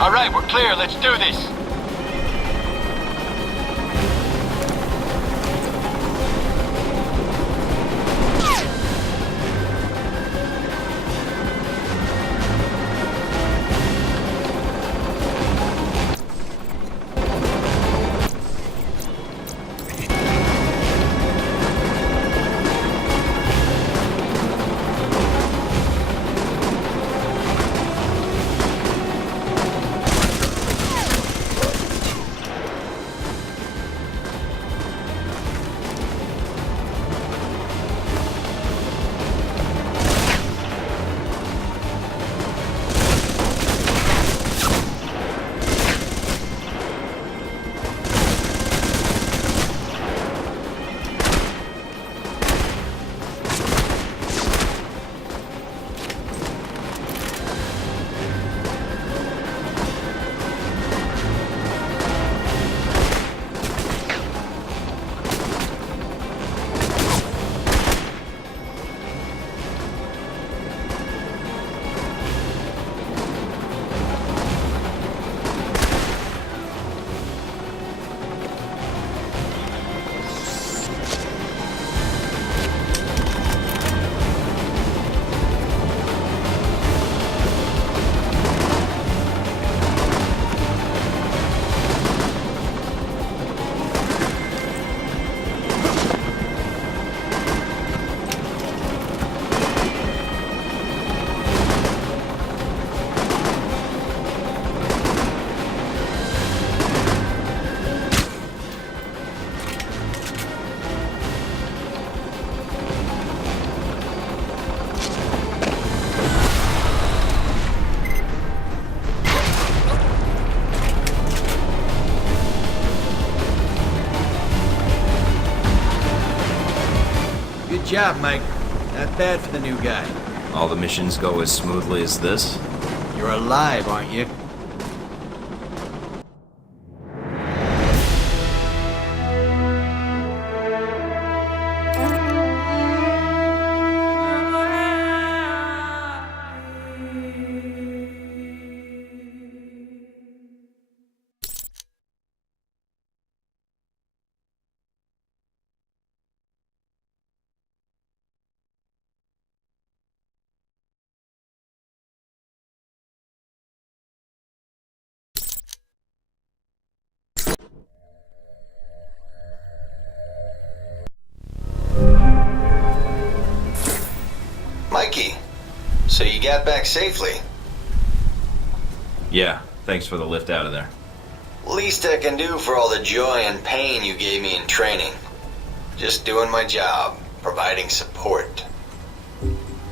All right, we're clear. Let's do this. job, Mike. Not bad for the new guy. All the missions go as smoothly as this? You're alive, aren't you? Mikey, so you got back safely. Yeah, thanks for the lift out of there. Least I can do for all the joy and pain you gave me in training. Just doing my job, providing support.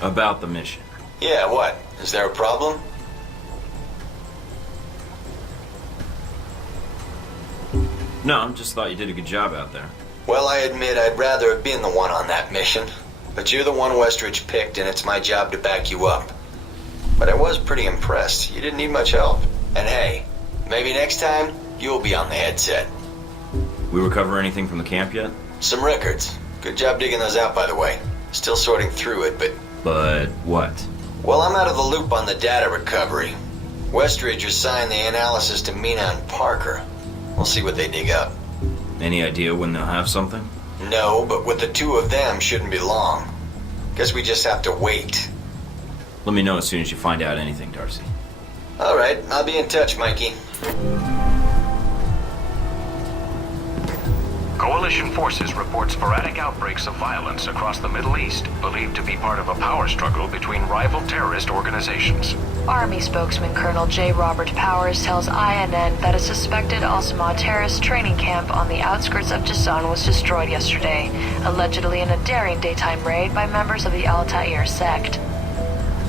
About the mission. Yeah, what? Is there a problem? No, just thought you did a good job out there. Well, I admit I'd rather have been the one on that mission. But you're the one Westridge picked, and it's my job to back you up. But I was pretty impressed. You didn't need much help. And hey, maybe next time, you'll be on the headset. We recover anything from the camp yet? Some records. Good job digging those out, by the way. Still sorting through it, but... But what? Well, I'm out of the loop on the data recovery. Westridge assigned the analysis to Mina and Parker. We'll see what they dig up. Any idea when they'll have something? No, but with the two of them, shouldn't be long. Guess we just have to wait. Let me know as soon as you find out anything, Darcy. Alright, I'll be in touch, Mikey. Coalition forces report sporadic outbreaks of violence across the Middle East, believed to be part of a power struggle between rival terrorist organizations. Army spokesman Colonel J. Robert Powers tells INN that a suspected Al-Samad terrorist training camp on the outskirts of Jasan was destroyed yesterday, allegedly in a daring daytime raid by members of the Al-Ta'ir sect.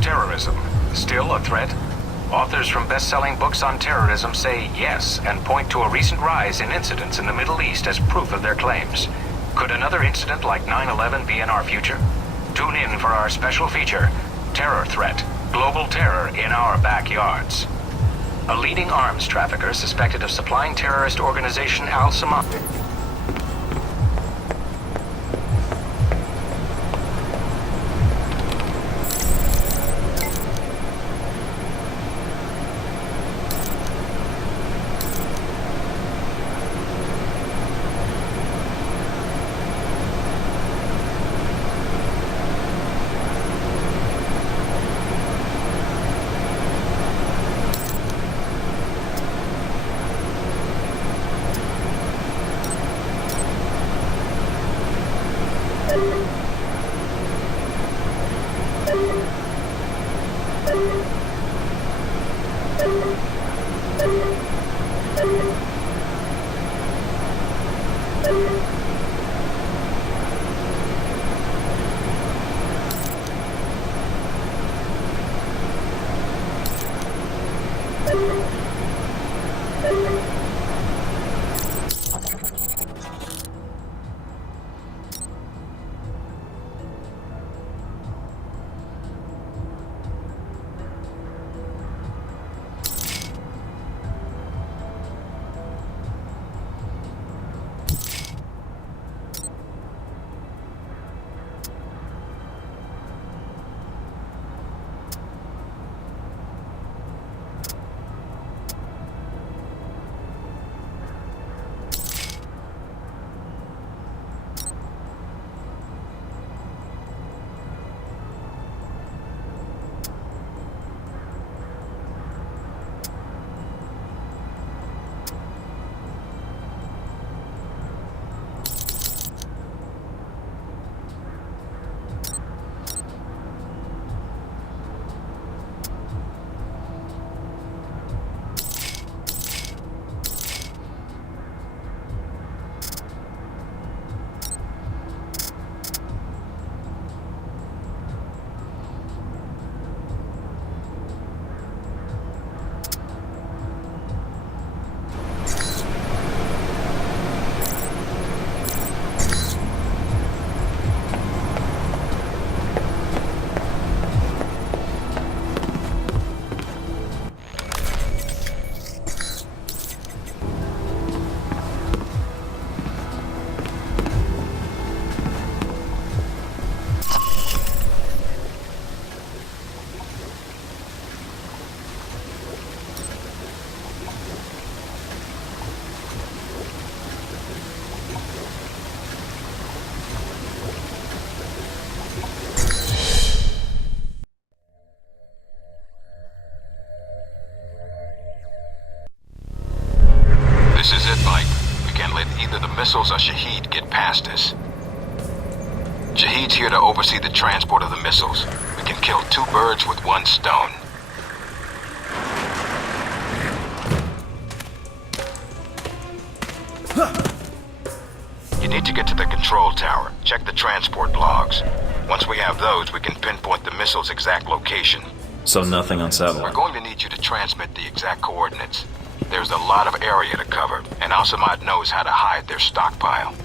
Terrorism, still a threat? Authors from best-selling books on terrorism say yes and point to a recent rise in incidents in the Middle East as proof of their claims. Could another incident like 9/11 be in our future? Tune in for our special feature, Terror Threat, Global Terror in Our Backyards. A leading arms trafficker suspected of supplying terrorist organization Al-Samad. Shahid get past us. Shahid's here to oversee the transport of the missiles. We can kill two birds with one stone. You need to get to the control tower. Check the transport logs. Once we have those, we can pinpoint the missile's exact location. So nothing on We're satellite. going to need you to transmit the exact coordinates. There's a lot of area to cover, and Al-Samad knows how to hide their stockpile.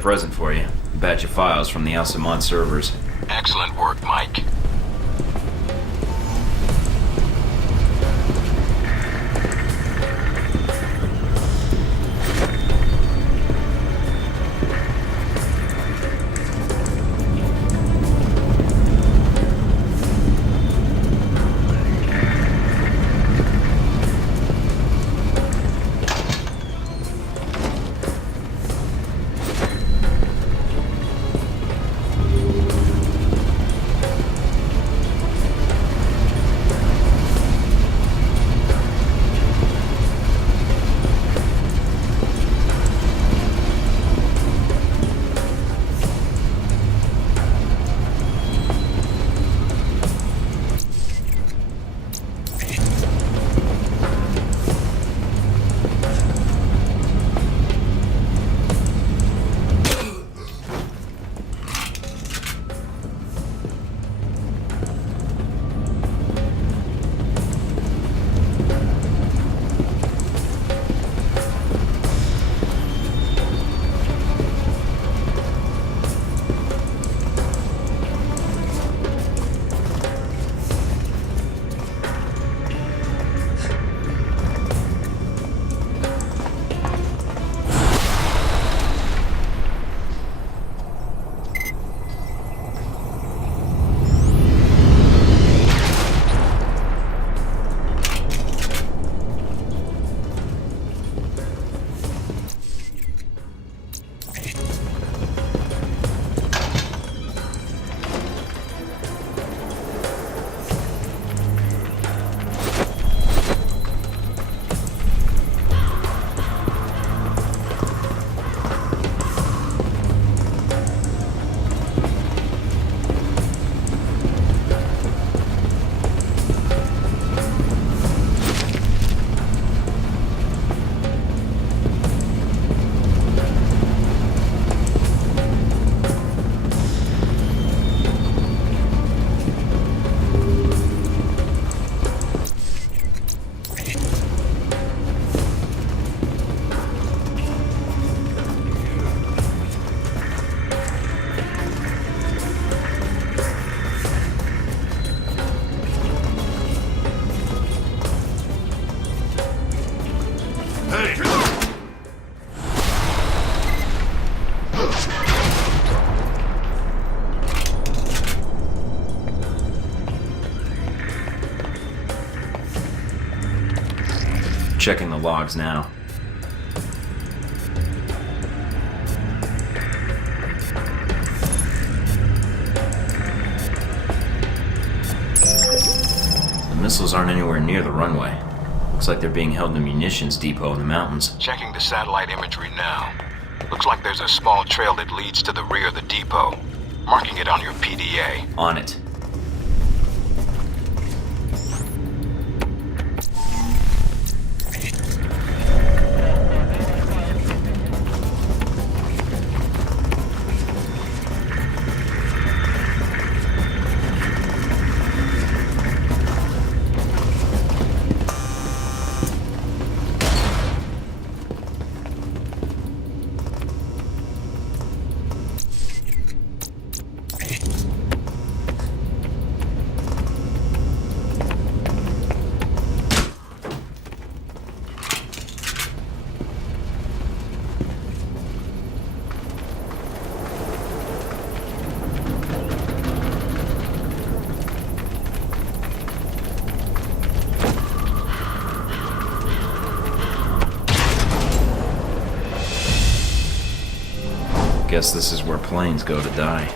present for you. A batch of files from the Al-Samad servers. Excellent work, Mike. Checking the logs now. The missiles aren't anywhere near the runway. Looks like they're being held in a munitions depot in the mountains. Checking the satellite imagery now. Looks like there's a small trail that leads to the rear of the depot. Marking it on your PDA. On it. Guess this is where planes go to die.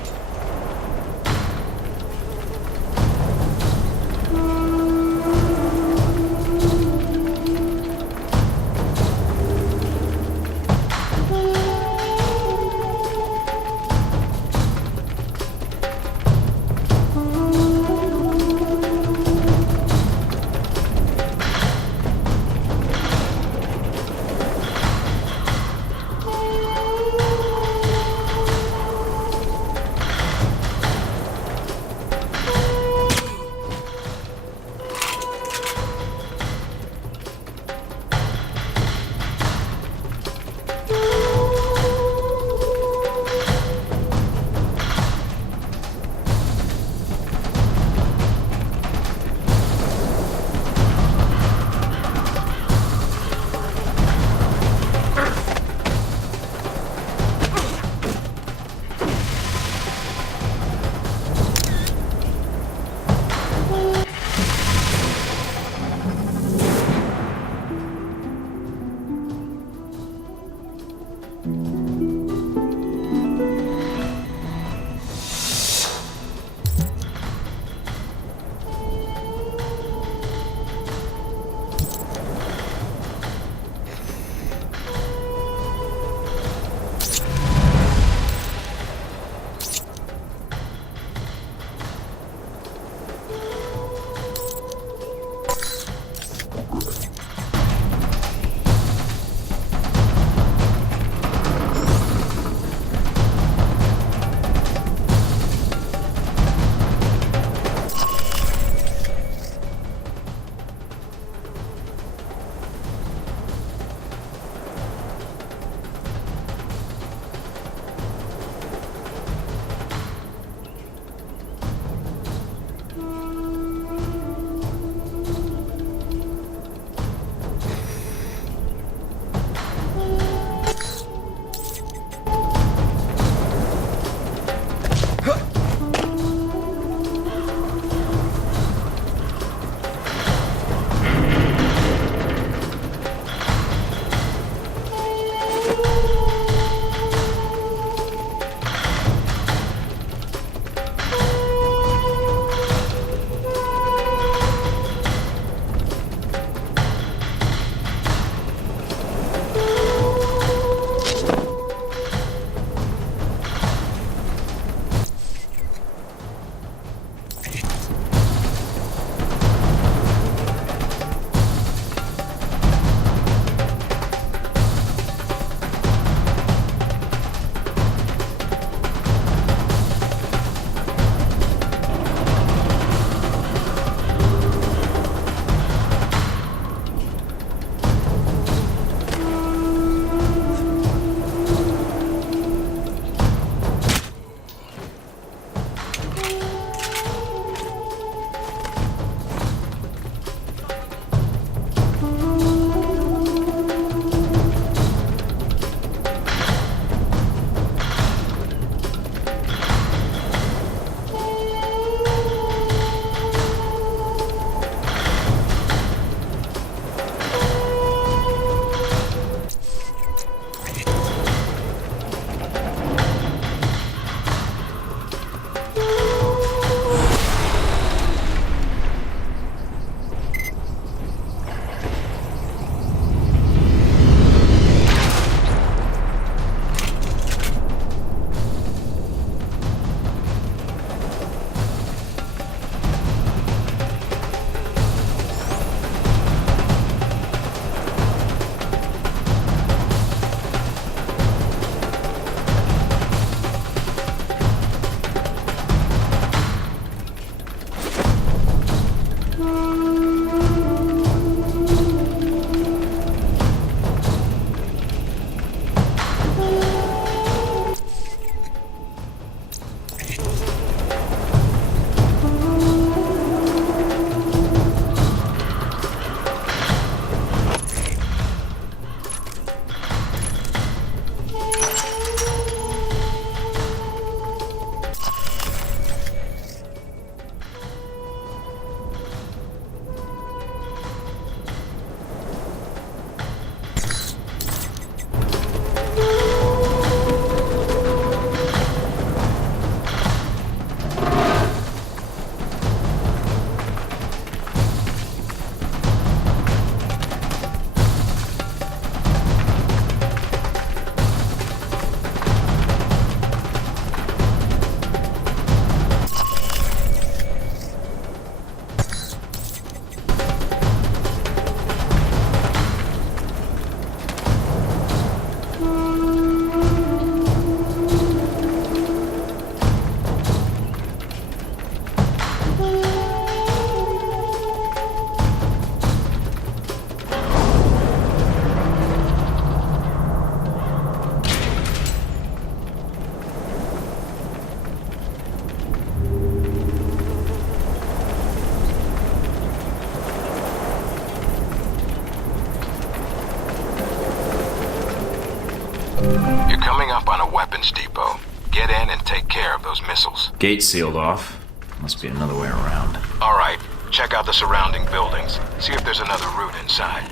You're coming up on a weapons depot. Get in and take care of those missiles. Gate sealed off. Must be another way around. All right, check out the surrounding buildings. See if there's another route inside.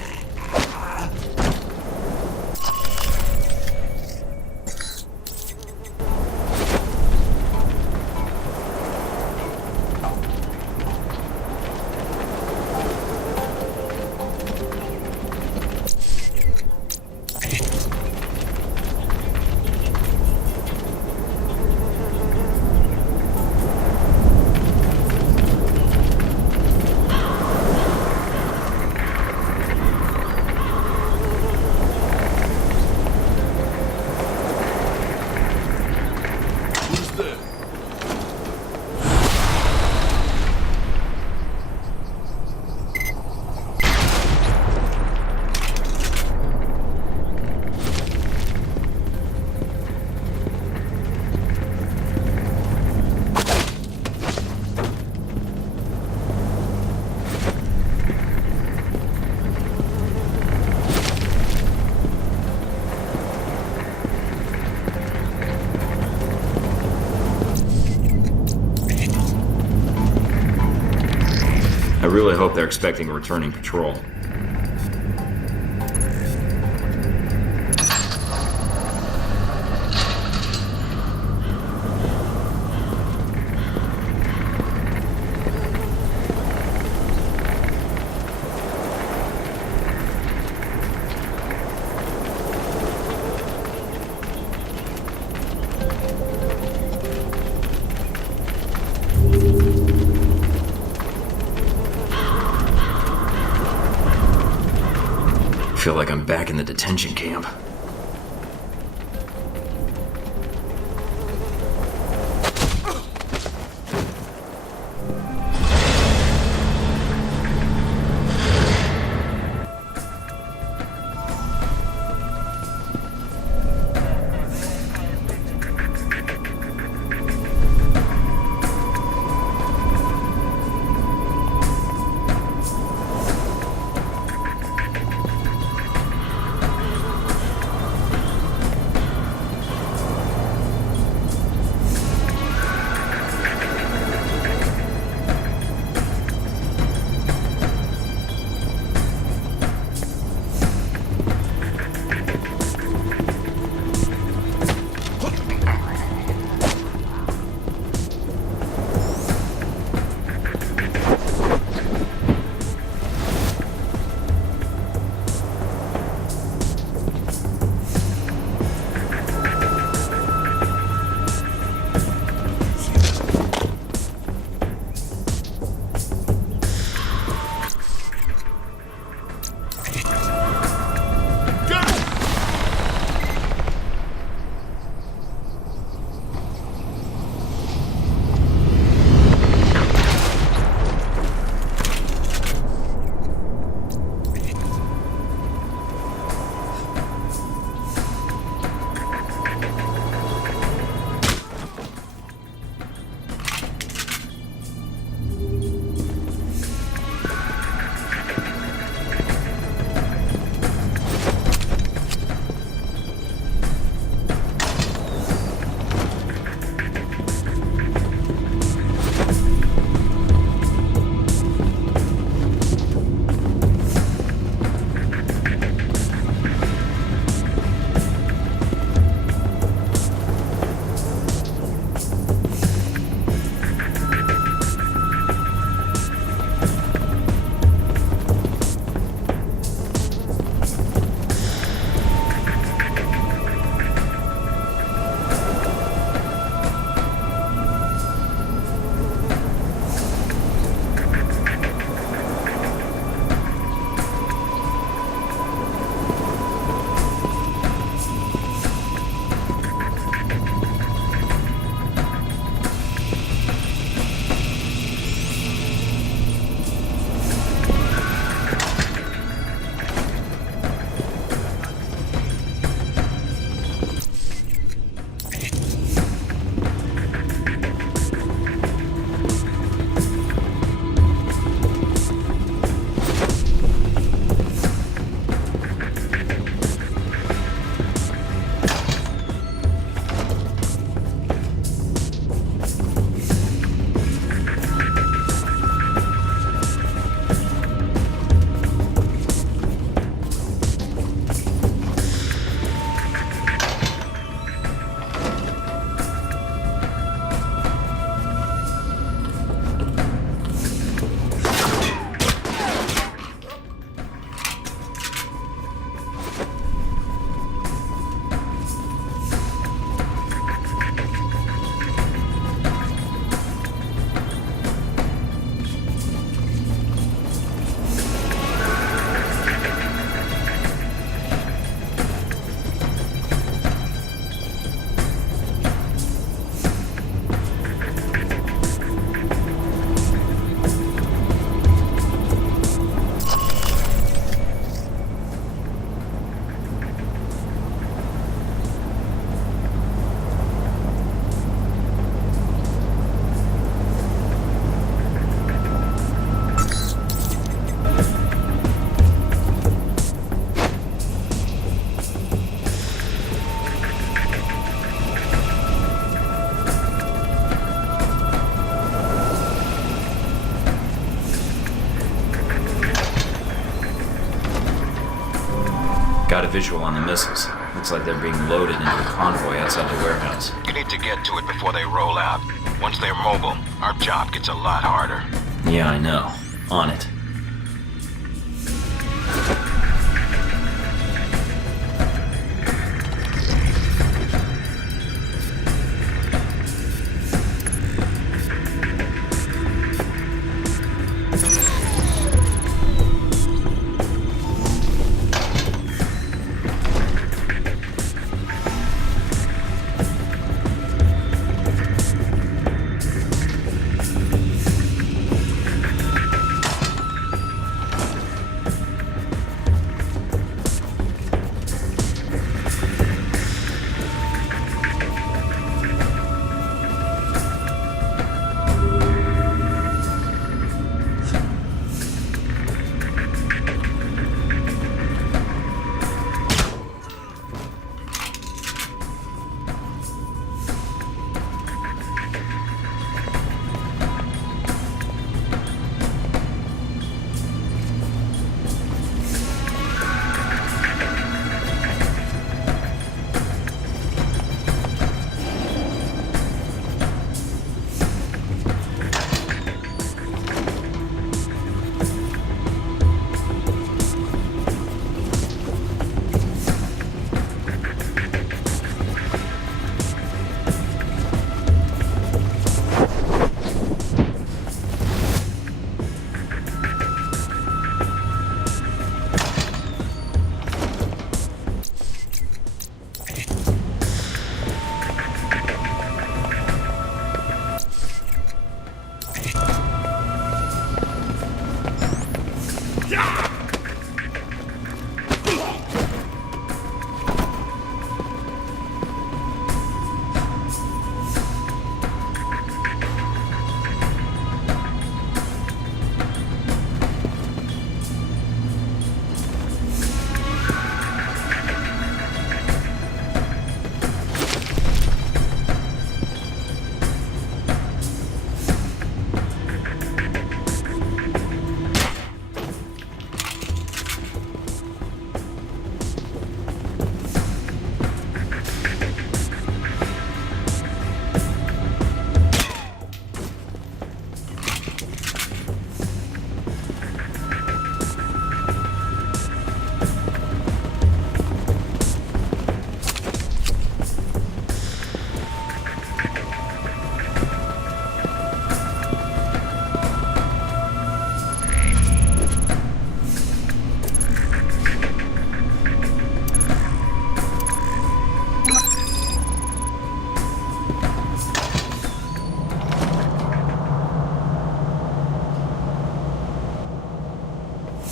Who's there? I really hope they're expecting a returning patrol. I feel like I'm back in the detention camp. visual on the missiles. Looks like they're being loaded into a convoy outside the warehouse. You need to get to it before they roll out. Once they're mobile, our job gets a lot harder. Yeah, I know. On it.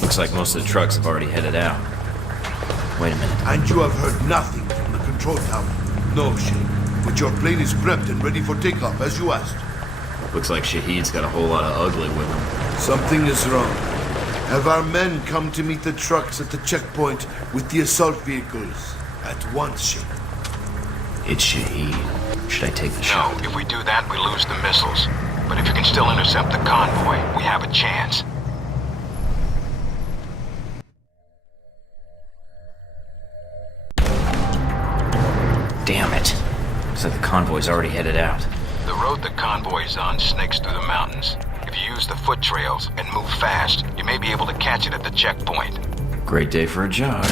Looks like most of the trucks have already headed out. Wait a minute. And you have heard nothing from the control tower? No, Shane. But your plane is prepped and ready for takeoff, as you asked. Looks like Shahid's got a whole lot of ugly with him. Something is wrong. Have our men come to meet the trucks at the checkpoint with the assault vehicles? At once, Shane. It's Shahid. Should I take the shot? No, if we do that, we lose the missiles. But if you can still intercept the convoy, we have a chance. Damn it. Looks like the convoy's already headed out. The road the convoy is on snakes through the mountains. If you use the foot trails and move fast, you may be able to catch it at the checkpoint. Great day for a jog.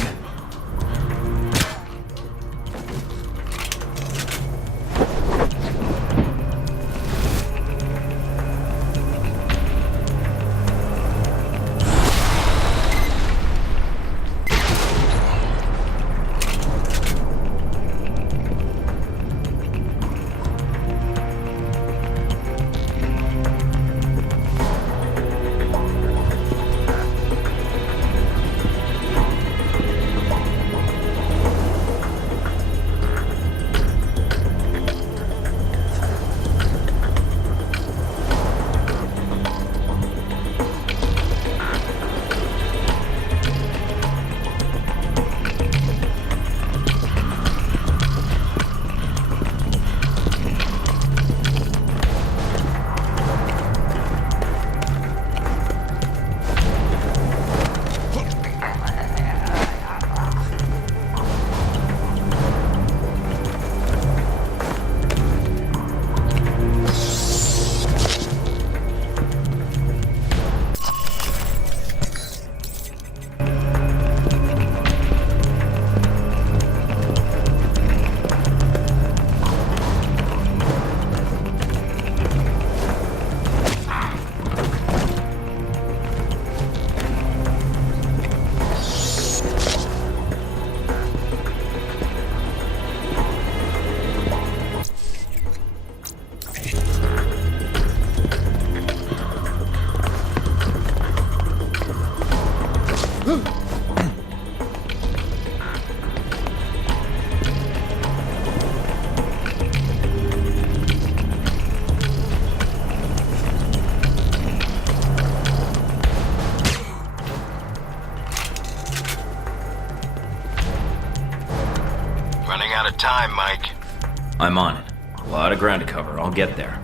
Running out of time, Mike. I'm on it. A lot of ground to cover. I'll get there.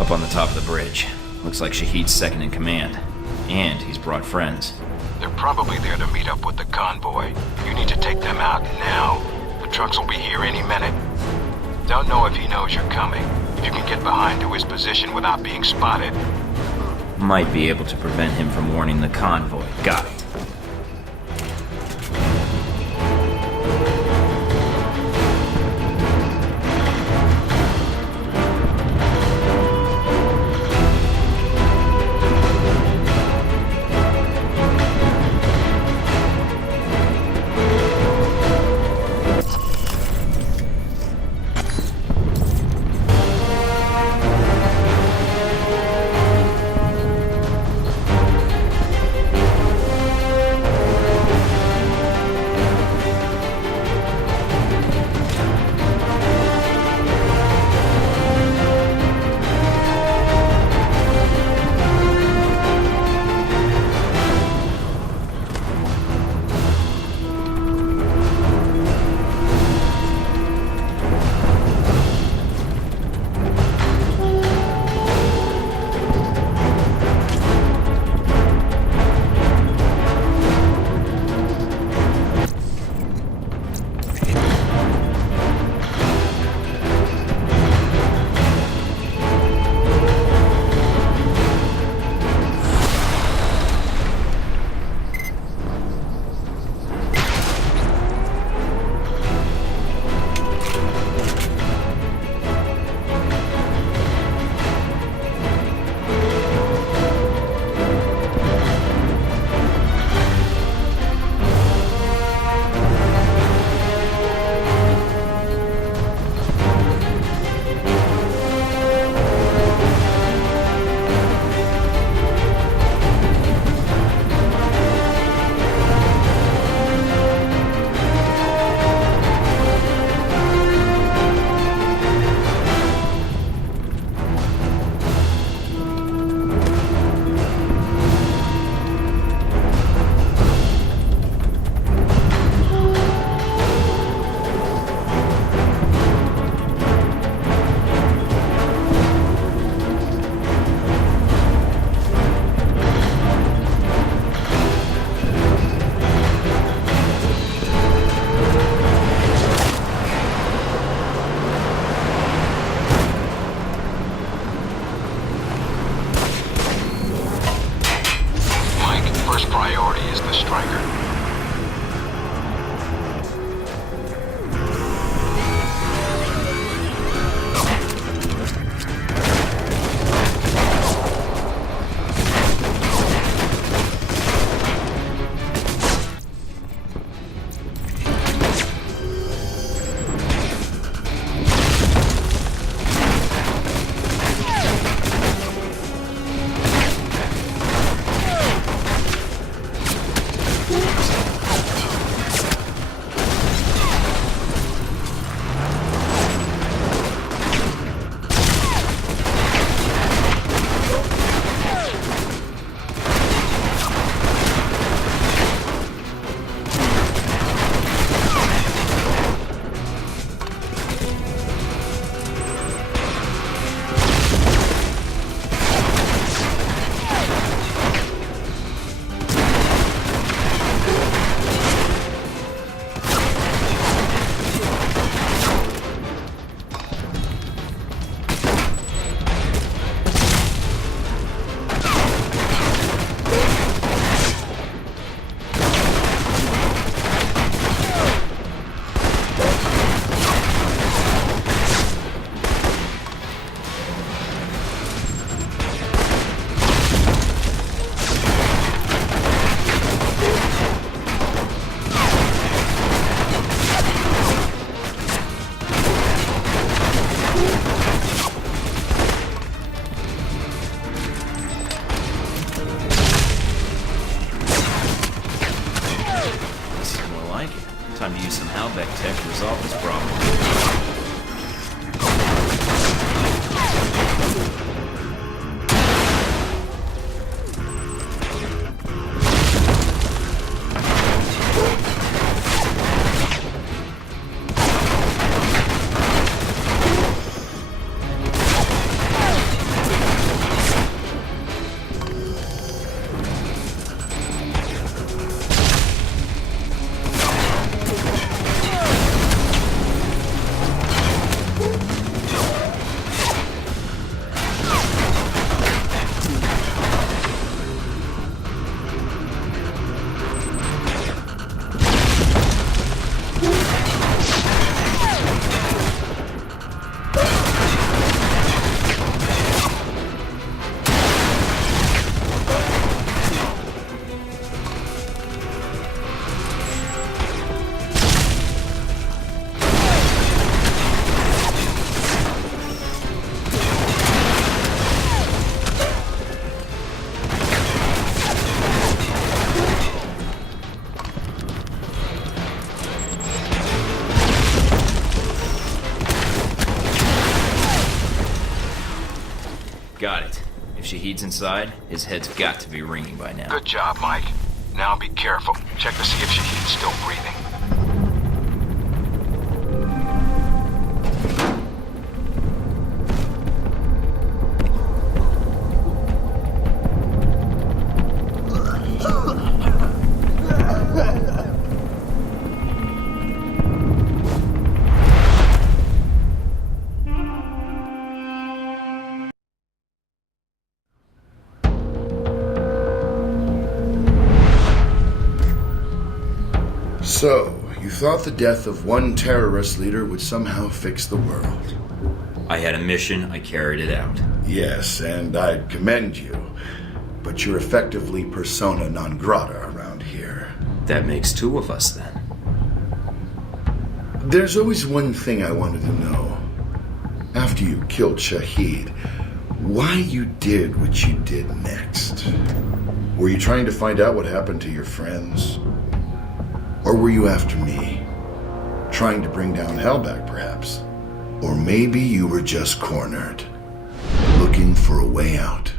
Up on the top of the bridge. Looks like Shahid's second in command. And he's brought friends. They're probably there to meet up with the convoy. You need to take them out now. The trucks will be here any minute. Don't know if he knows you're coming. If you can get behind to his position without being spotted. Might be able to prevent him from warning the convoy. Got it. me some Halbeck tech to resolve this problem. Got it. If Shahid's inside, his head's got to be ringing by now. Good job, Mike. Now be careful. Check to see if Shahid's still breathing. So, you thought the death of one terrorist leader would somehow fix the world. I had a mission, I carried it out. Yes, and I'd commend you. But you're effectively persona non grata around here. That makes two of us, then. There's always one thing I wanted to know. After you killed Shahid, why you did what you did next. Were you trying to find out what happened to your friends? Or were you after me? Trying to bring down Halbeck, perhaps? Or maybe you were just cornered, looking for a way out.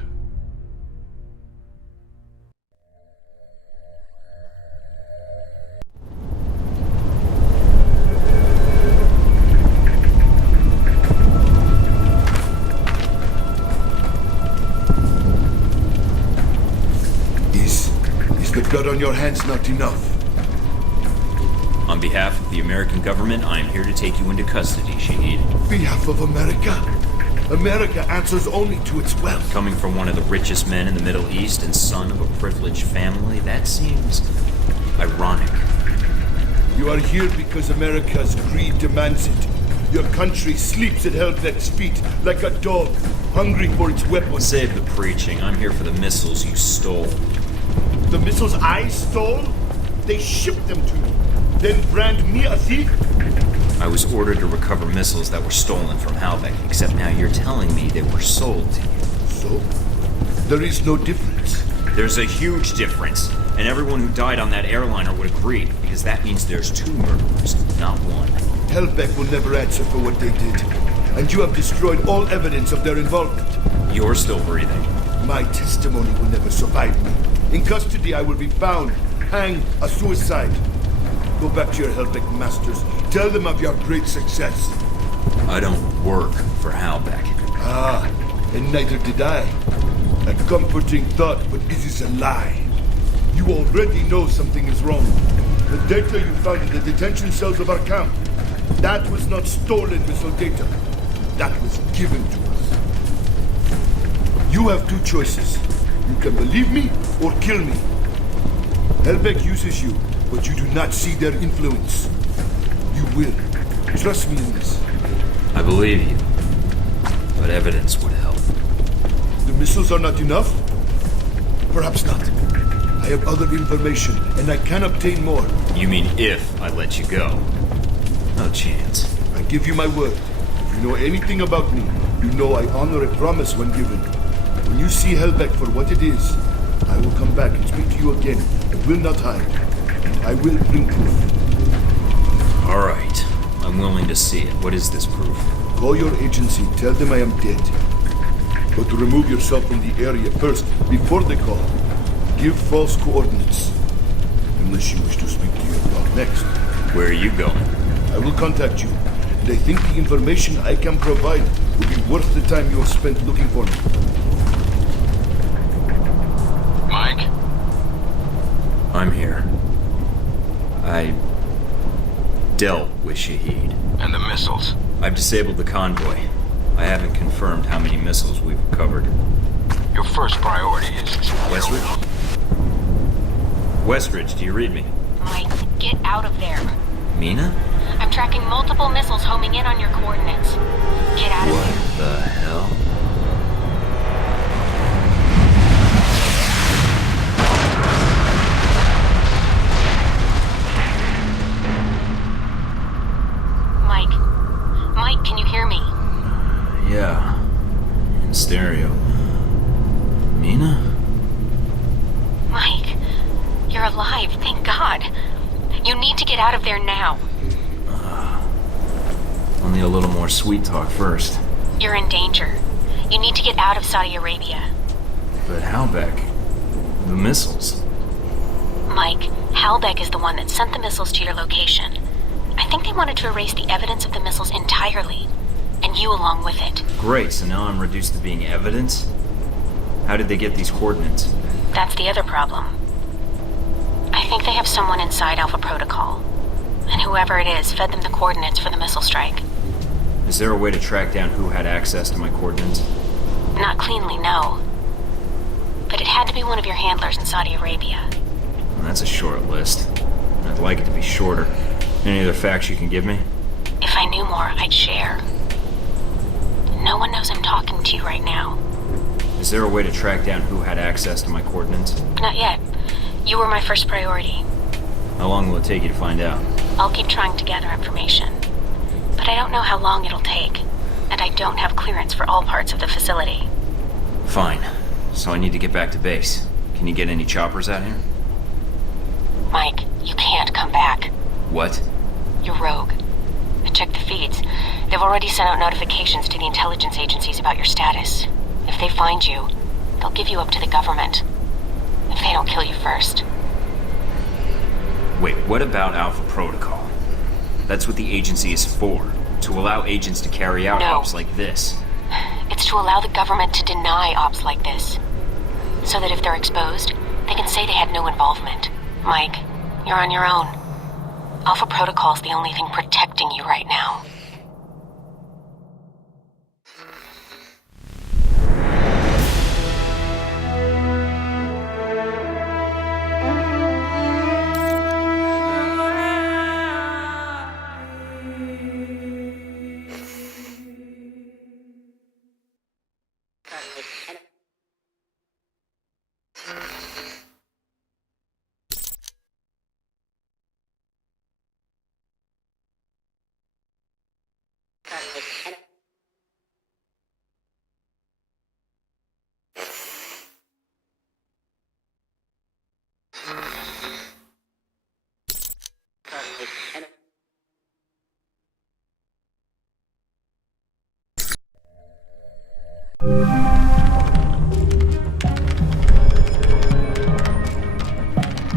Is the blood on your hands not enough? On behalf of the American government, I am here to take you into custody, Shahid. Behalf of America? America answers only to its wealth. Coming from one of the richest men in the Middle East and son of a privileged family, that seems ironic. You are here because America's greed demands it. Your country sleeps at Halbeck's feet like a dog, hungry for its weapons. Save the preaching. I'm here for the missiles you stole. The missiles I stole? They shipped them to me. Then brand me a thief? I was ordered to recover missiles that were stolen from Halbeck, except now you're telling me they were sold to you. So? There is no difference. There's a huge difference, and everyone who died on that airliner would agree, because that means there's two murderers, not one. Halbeck will never answer for what they did, and you have destroyed all evidence of their involvement. You're still breathing. My testimony will never survive me. In custody, I will be found, hanged, a suicide. Go back to your Halbeck masters. Tell them of your great success. I don't work for Halbeck. Ah, and neither did I. A comforting thought, but it is a lie. You already know something is wrong. The data you found in the detention cells of our camp, that was not stolen missile data. That was given to us. You have two choices. You can believe me or kill me. Halbeck uses you, but you do not see their influence. You will. Trust me in this. I believe you, but evidence would help. The missiles are not enough? Perhaps not. I have other information, and I can obtain more. You mean if I let you go? No chance. I give you my word. If you know anything about me, you know I honor a promise when given. When you see Halbeck for what it is, I will come back and speak to you again. I will not hide. I will bring proof. All right. I'm willing to see it. What is this proof? Call your agency, tell them I am dead. But remove yourself from the area first, before they call. Give false coordinates. Unless you wish to speak to your dog next. Where are you going? I will contact you. And I think the information I can provide will be worth the time you have spent looking for me. Mike? I'm here. I dealt with Shahid. And the missiles? I've disabled the convoy. I haven't confirmed how many missiles we've recovered. Your first priority is... Westridge? Westridge, do you read me? Mike, get out of there. Mina? I'm tracking multiple missiles homing in on your coordinates. Get out of there. What the hell? Mike, can you hear me? Yeah. In stereo. Mina? Mike, you're alive, thank God. You need to get out of there now. I'll need a little more sweet talk first. You're in danger. You need to get out of Saudi Arabia. But Halbeck... the missiles... Mike, Halbeck is the one that sent the missiles to your location. I think they wanted to erase the evidence of the missiles entirely, and you along with it. Great, so now I'm reduced to being evidence? How did they get these coordinates? That's the other problem. I think they have someone inside Alpha Protocol, and whoever it is fed them the coordinates for the missile strike. Is there a way to track down who had access to my coordinates? Not cleanly, no. But it had to be one of your handlers in Saudi Arabia. Well, that's a short list. I'd like it to be shorter. Any other facts you can give me? If I knew more, I'd share. No one knows I'm talking to you right now. Is there a way to track down who had access to my coordinates? Not yet. You were my first priority. How long will it take you to find out? I'll keep trying to gather information. But I don't know how long it'll take. And I don't have clearance for all parts of the facility. Fine. So I need to get back to base. Can you get any choppers out here? Mike, you can't come back. What? You're rogue. I checked the feeds. They've already sent out notifications to the intelligence agencies about your status. If they find you, they'll give you up to the government. If they don't kill you first. Wait, what about Alpha Protocol? That's what the agency is for. To allow agents to carry out ops like this. It's to allow the government to deny ops like this. So that if they're exposed, they can say they had no involvement. Mike, you're on your own. Alpha Protocol's the only thing protecting you right now.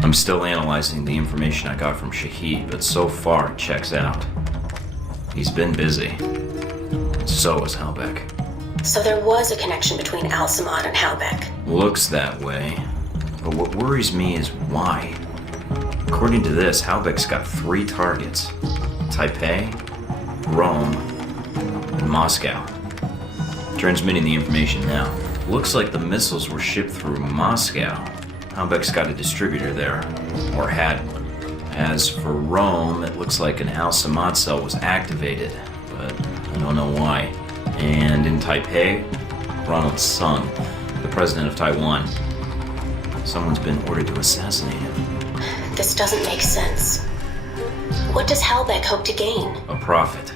I'm still analyzing the information I got from Shahid, but so far it checks out. He's been busy. So is Halbeck. So there was a connection between Al-Samad and Halbeck. Looks that way. But what worries me is why. According to this, Halbeck's got 3 targets. Taipei, Rome, and Moscow. Transmitting the information now. Looks like the missiles were shipped through Moscow. Halbeck's got a distributor there, or had. As for Rome, it looks like an Al-Samad cell was activated, but I don't know why. And in Taipei, Ronald Sung, the president of Taiwan. Someone's been ordered to assassinate him. This doesn't make sense. What does Halbeck hope to gain? A profit.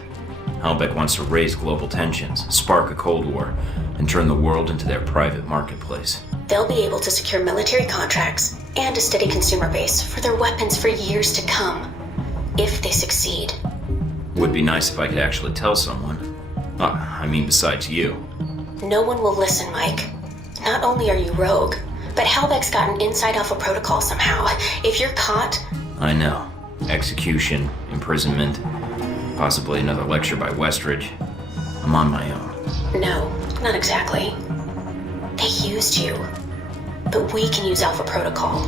Halbeck wants to raise global tensions, spark a Cold War, and turn the world into their private marketplace. They'll be able to secure military contracts and a steady consumer base for their weapons for years to come. if they succeed. Would be nice if I could actually tell someone. Besides you. No one will listen, Mike. Not only are you rogue, but Helbeck's got an inside Alpha protocol somehow. If you're caught... I know. Execution, imprisonment, possibly another lecture by Westridge. I'm on my own. No, not exactly. They used you. But we can use Alpha protocol.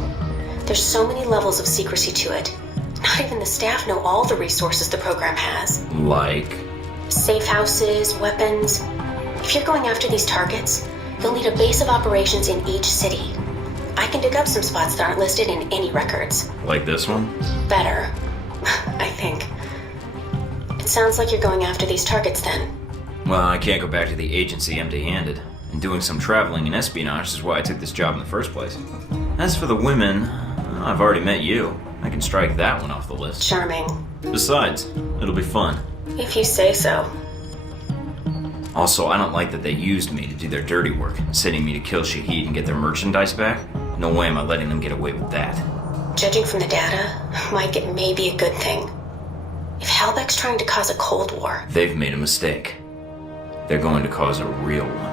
There's so many levels of secrecy to it. Not even the staff know all the resources the program has. Like? Safe houses, weapons. If you're going after these targets, you'll need a base of operations in each city. I can dig up some spots that aren't listed in any records. Like this one? Better. I think. It sounds like you're going after these targets then. Well, I can't go back to the agency empty-handed. And doing some traveling and espionage is why I took this job in the first place. As for the women, I've already met you. I can strike that one off the list. Charming. Besides, it'll be fun. If you say so. Also, I don't like that they used me to do their dirty work, sending me to kill Shahid and get their merchandise back. No way am I letting them get away with that. Judging from the data, Mike, it may be a good thing. If Helbeck's trying to cause a Cold War... They've made a mistake. They're going to cause a real one.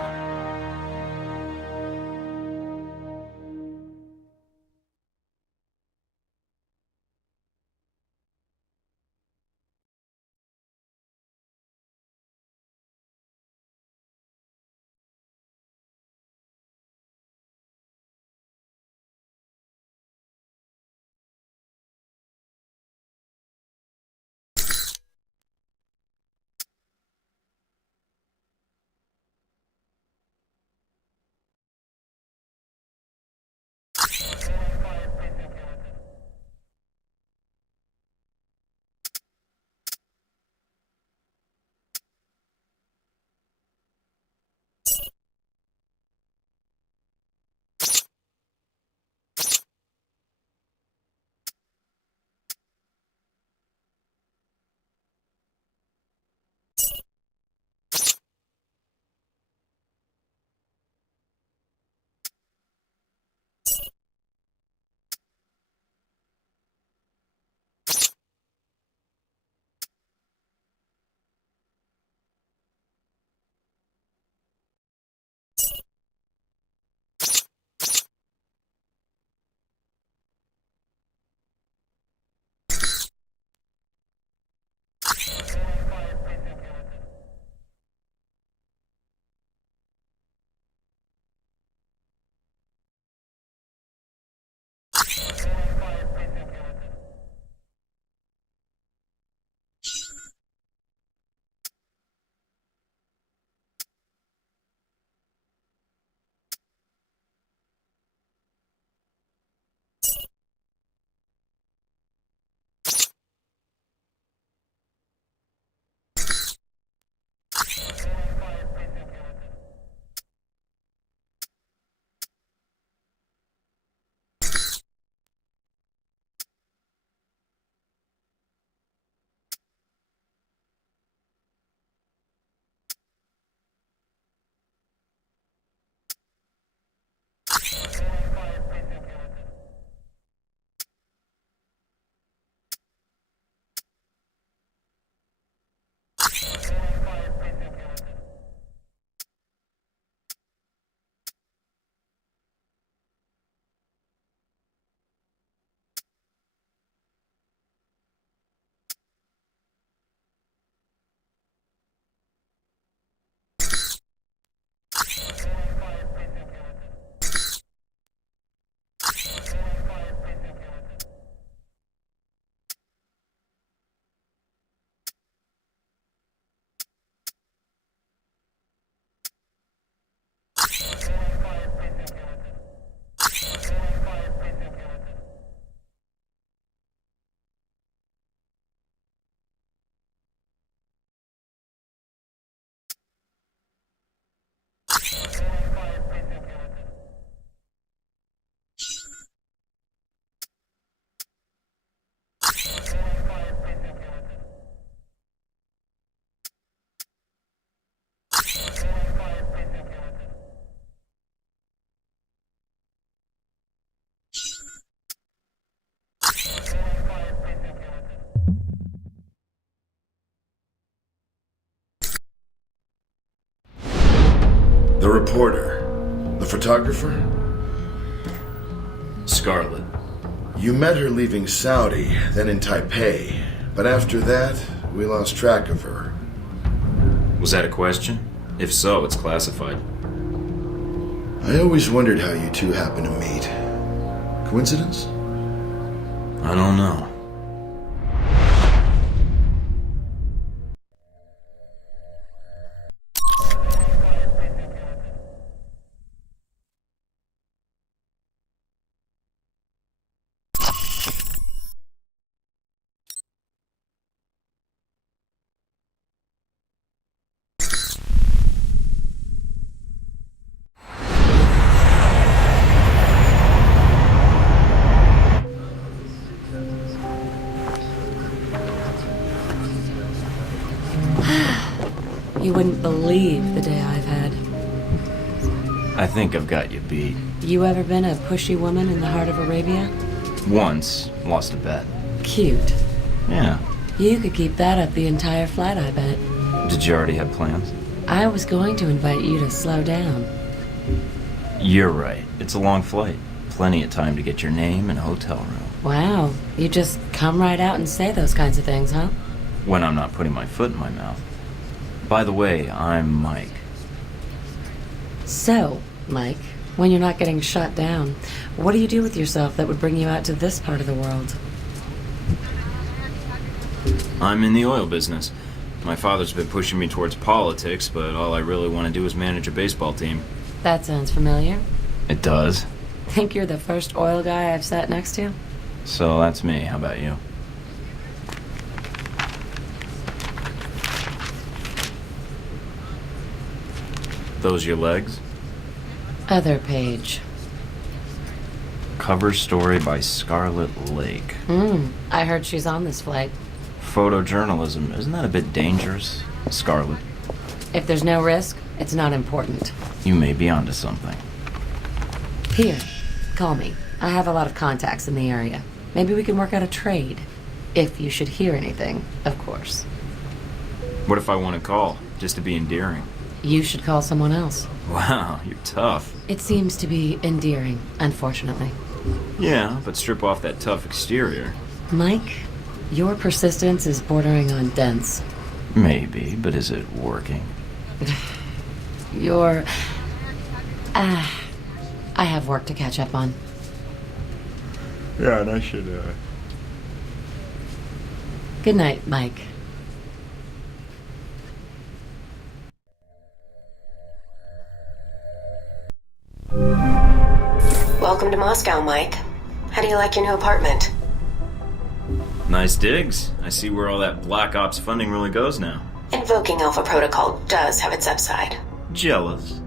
The reporter. The photographer? Scarlet. You met her leaving Saudi, then in Taipei. But after that, we lost track of her. Was that a question? If so, it's classified. I always wondered how you two happened to meet. Coincidence? I don't know. You wouldn't believe the day I've had. I think I've got you beat. You ever been a pushy woman in the heart of Arabia? Once, lost a bet. Cute. Yeah. You could keep that up the entire flight, I bet. Did you already have plans? I was going to invite you to slow down. You're right. It's a long flight. Plenty of time to get your name and hotel room. Wow, you just come right out and say those kinds of things, huh? When I'm not putting my foot in my mouth. By the way, I'm Mike. So, Mike, when you're not getting shot down, what do you do with yourself that would bring you out to this part of the world? I'm in the oil business. My father's been pushing me towards politics, but all I really want to do is manage a baseball team. That sounds familiar. It does. Think you're the first oil guy I've sat next to? So that's me. How about you? Those your legs? Other page. Cover story by Scarlet Lake. I heard she's on this flight. Photojournalism, isn't that a bit dangerous, Scarlet? If there's no risk, it's not important. You may be onto something. Here, call me. I have a lot of contacts in the area. Maybe we can work out a trade. If you should hear anything, of course. What if I want to call, just to be endearing? You should call someone else. Wow, you're tough. It seems to be endearing, unfortunately. Yeah, but strip off that tough exterior. Mike, your persistence is bordering on dense. Maybe, but is it working? You're... I have work to catch up on. Yeah, and I should, Good night, Mike. Welcome to Moscow, Mike. How do you like your new apartment? Nice digs. I see where all that Black Ops funding really goes now. Invoking Alpha Protocol does have its upside. Jealous.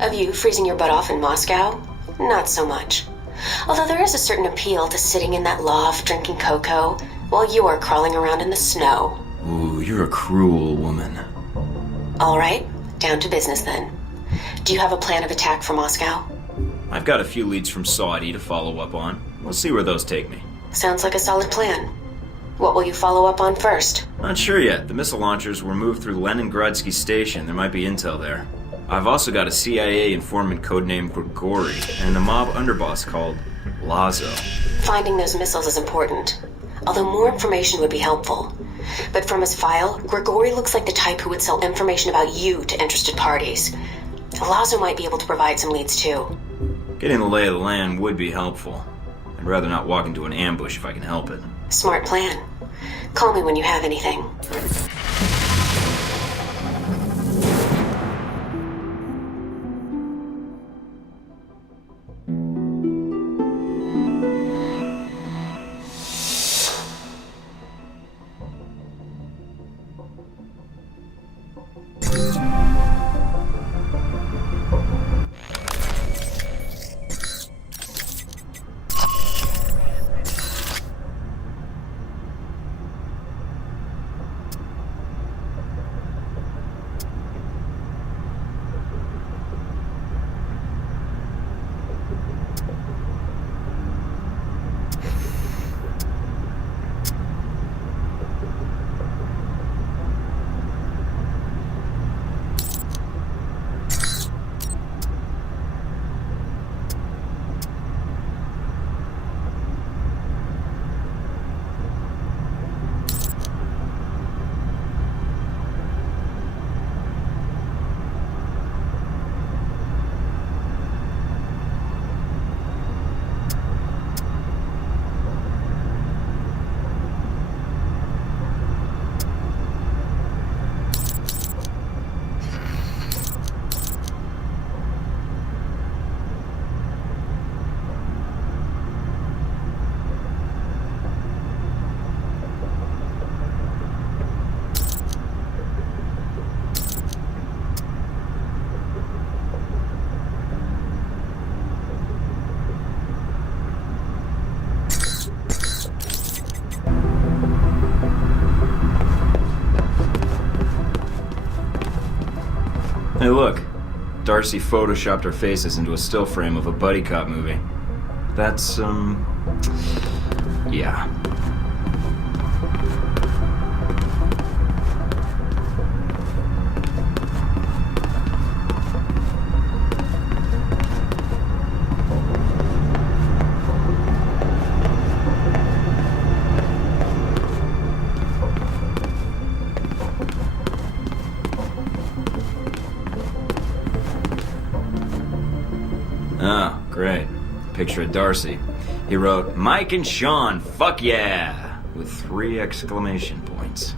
Of you freezing your butt off in Moscow? Not so much. Although there is a certain appeal to sitting in that loft drinking cocoa while you are crawling around in the snow. Ooh, you're a cruel woman. All right, down to business then. Do you have a plan of attack for Moscow? I've got a few leads from Saudi to follow up on. We'll see where those take me. Sounds like a solid plan. What will you follow up on first? Not sure yet. The missile launchers were moved through Leningradsky Station. There might be intel there. I've also got a CIA informant codenamed Grigori and a mob underboss called Lazo. Finding those missiles is important, although more information would be helpful. But from his file, Grigori looks like the type who would sell information about you to interested parties. Lazo might be able to provide some leads too. Getting the lay of the land would be helpful. I'd rather not walk into an ambush if I can help it. Smart plan. Call me when you have anything. Darcy photoshopped our faces into a still frame of a buddy cop movie. That's, yeah. Oh, great. Picture of Darcy. He wrote, Mike and Sean, fuck yeah! With 3 exclamation points.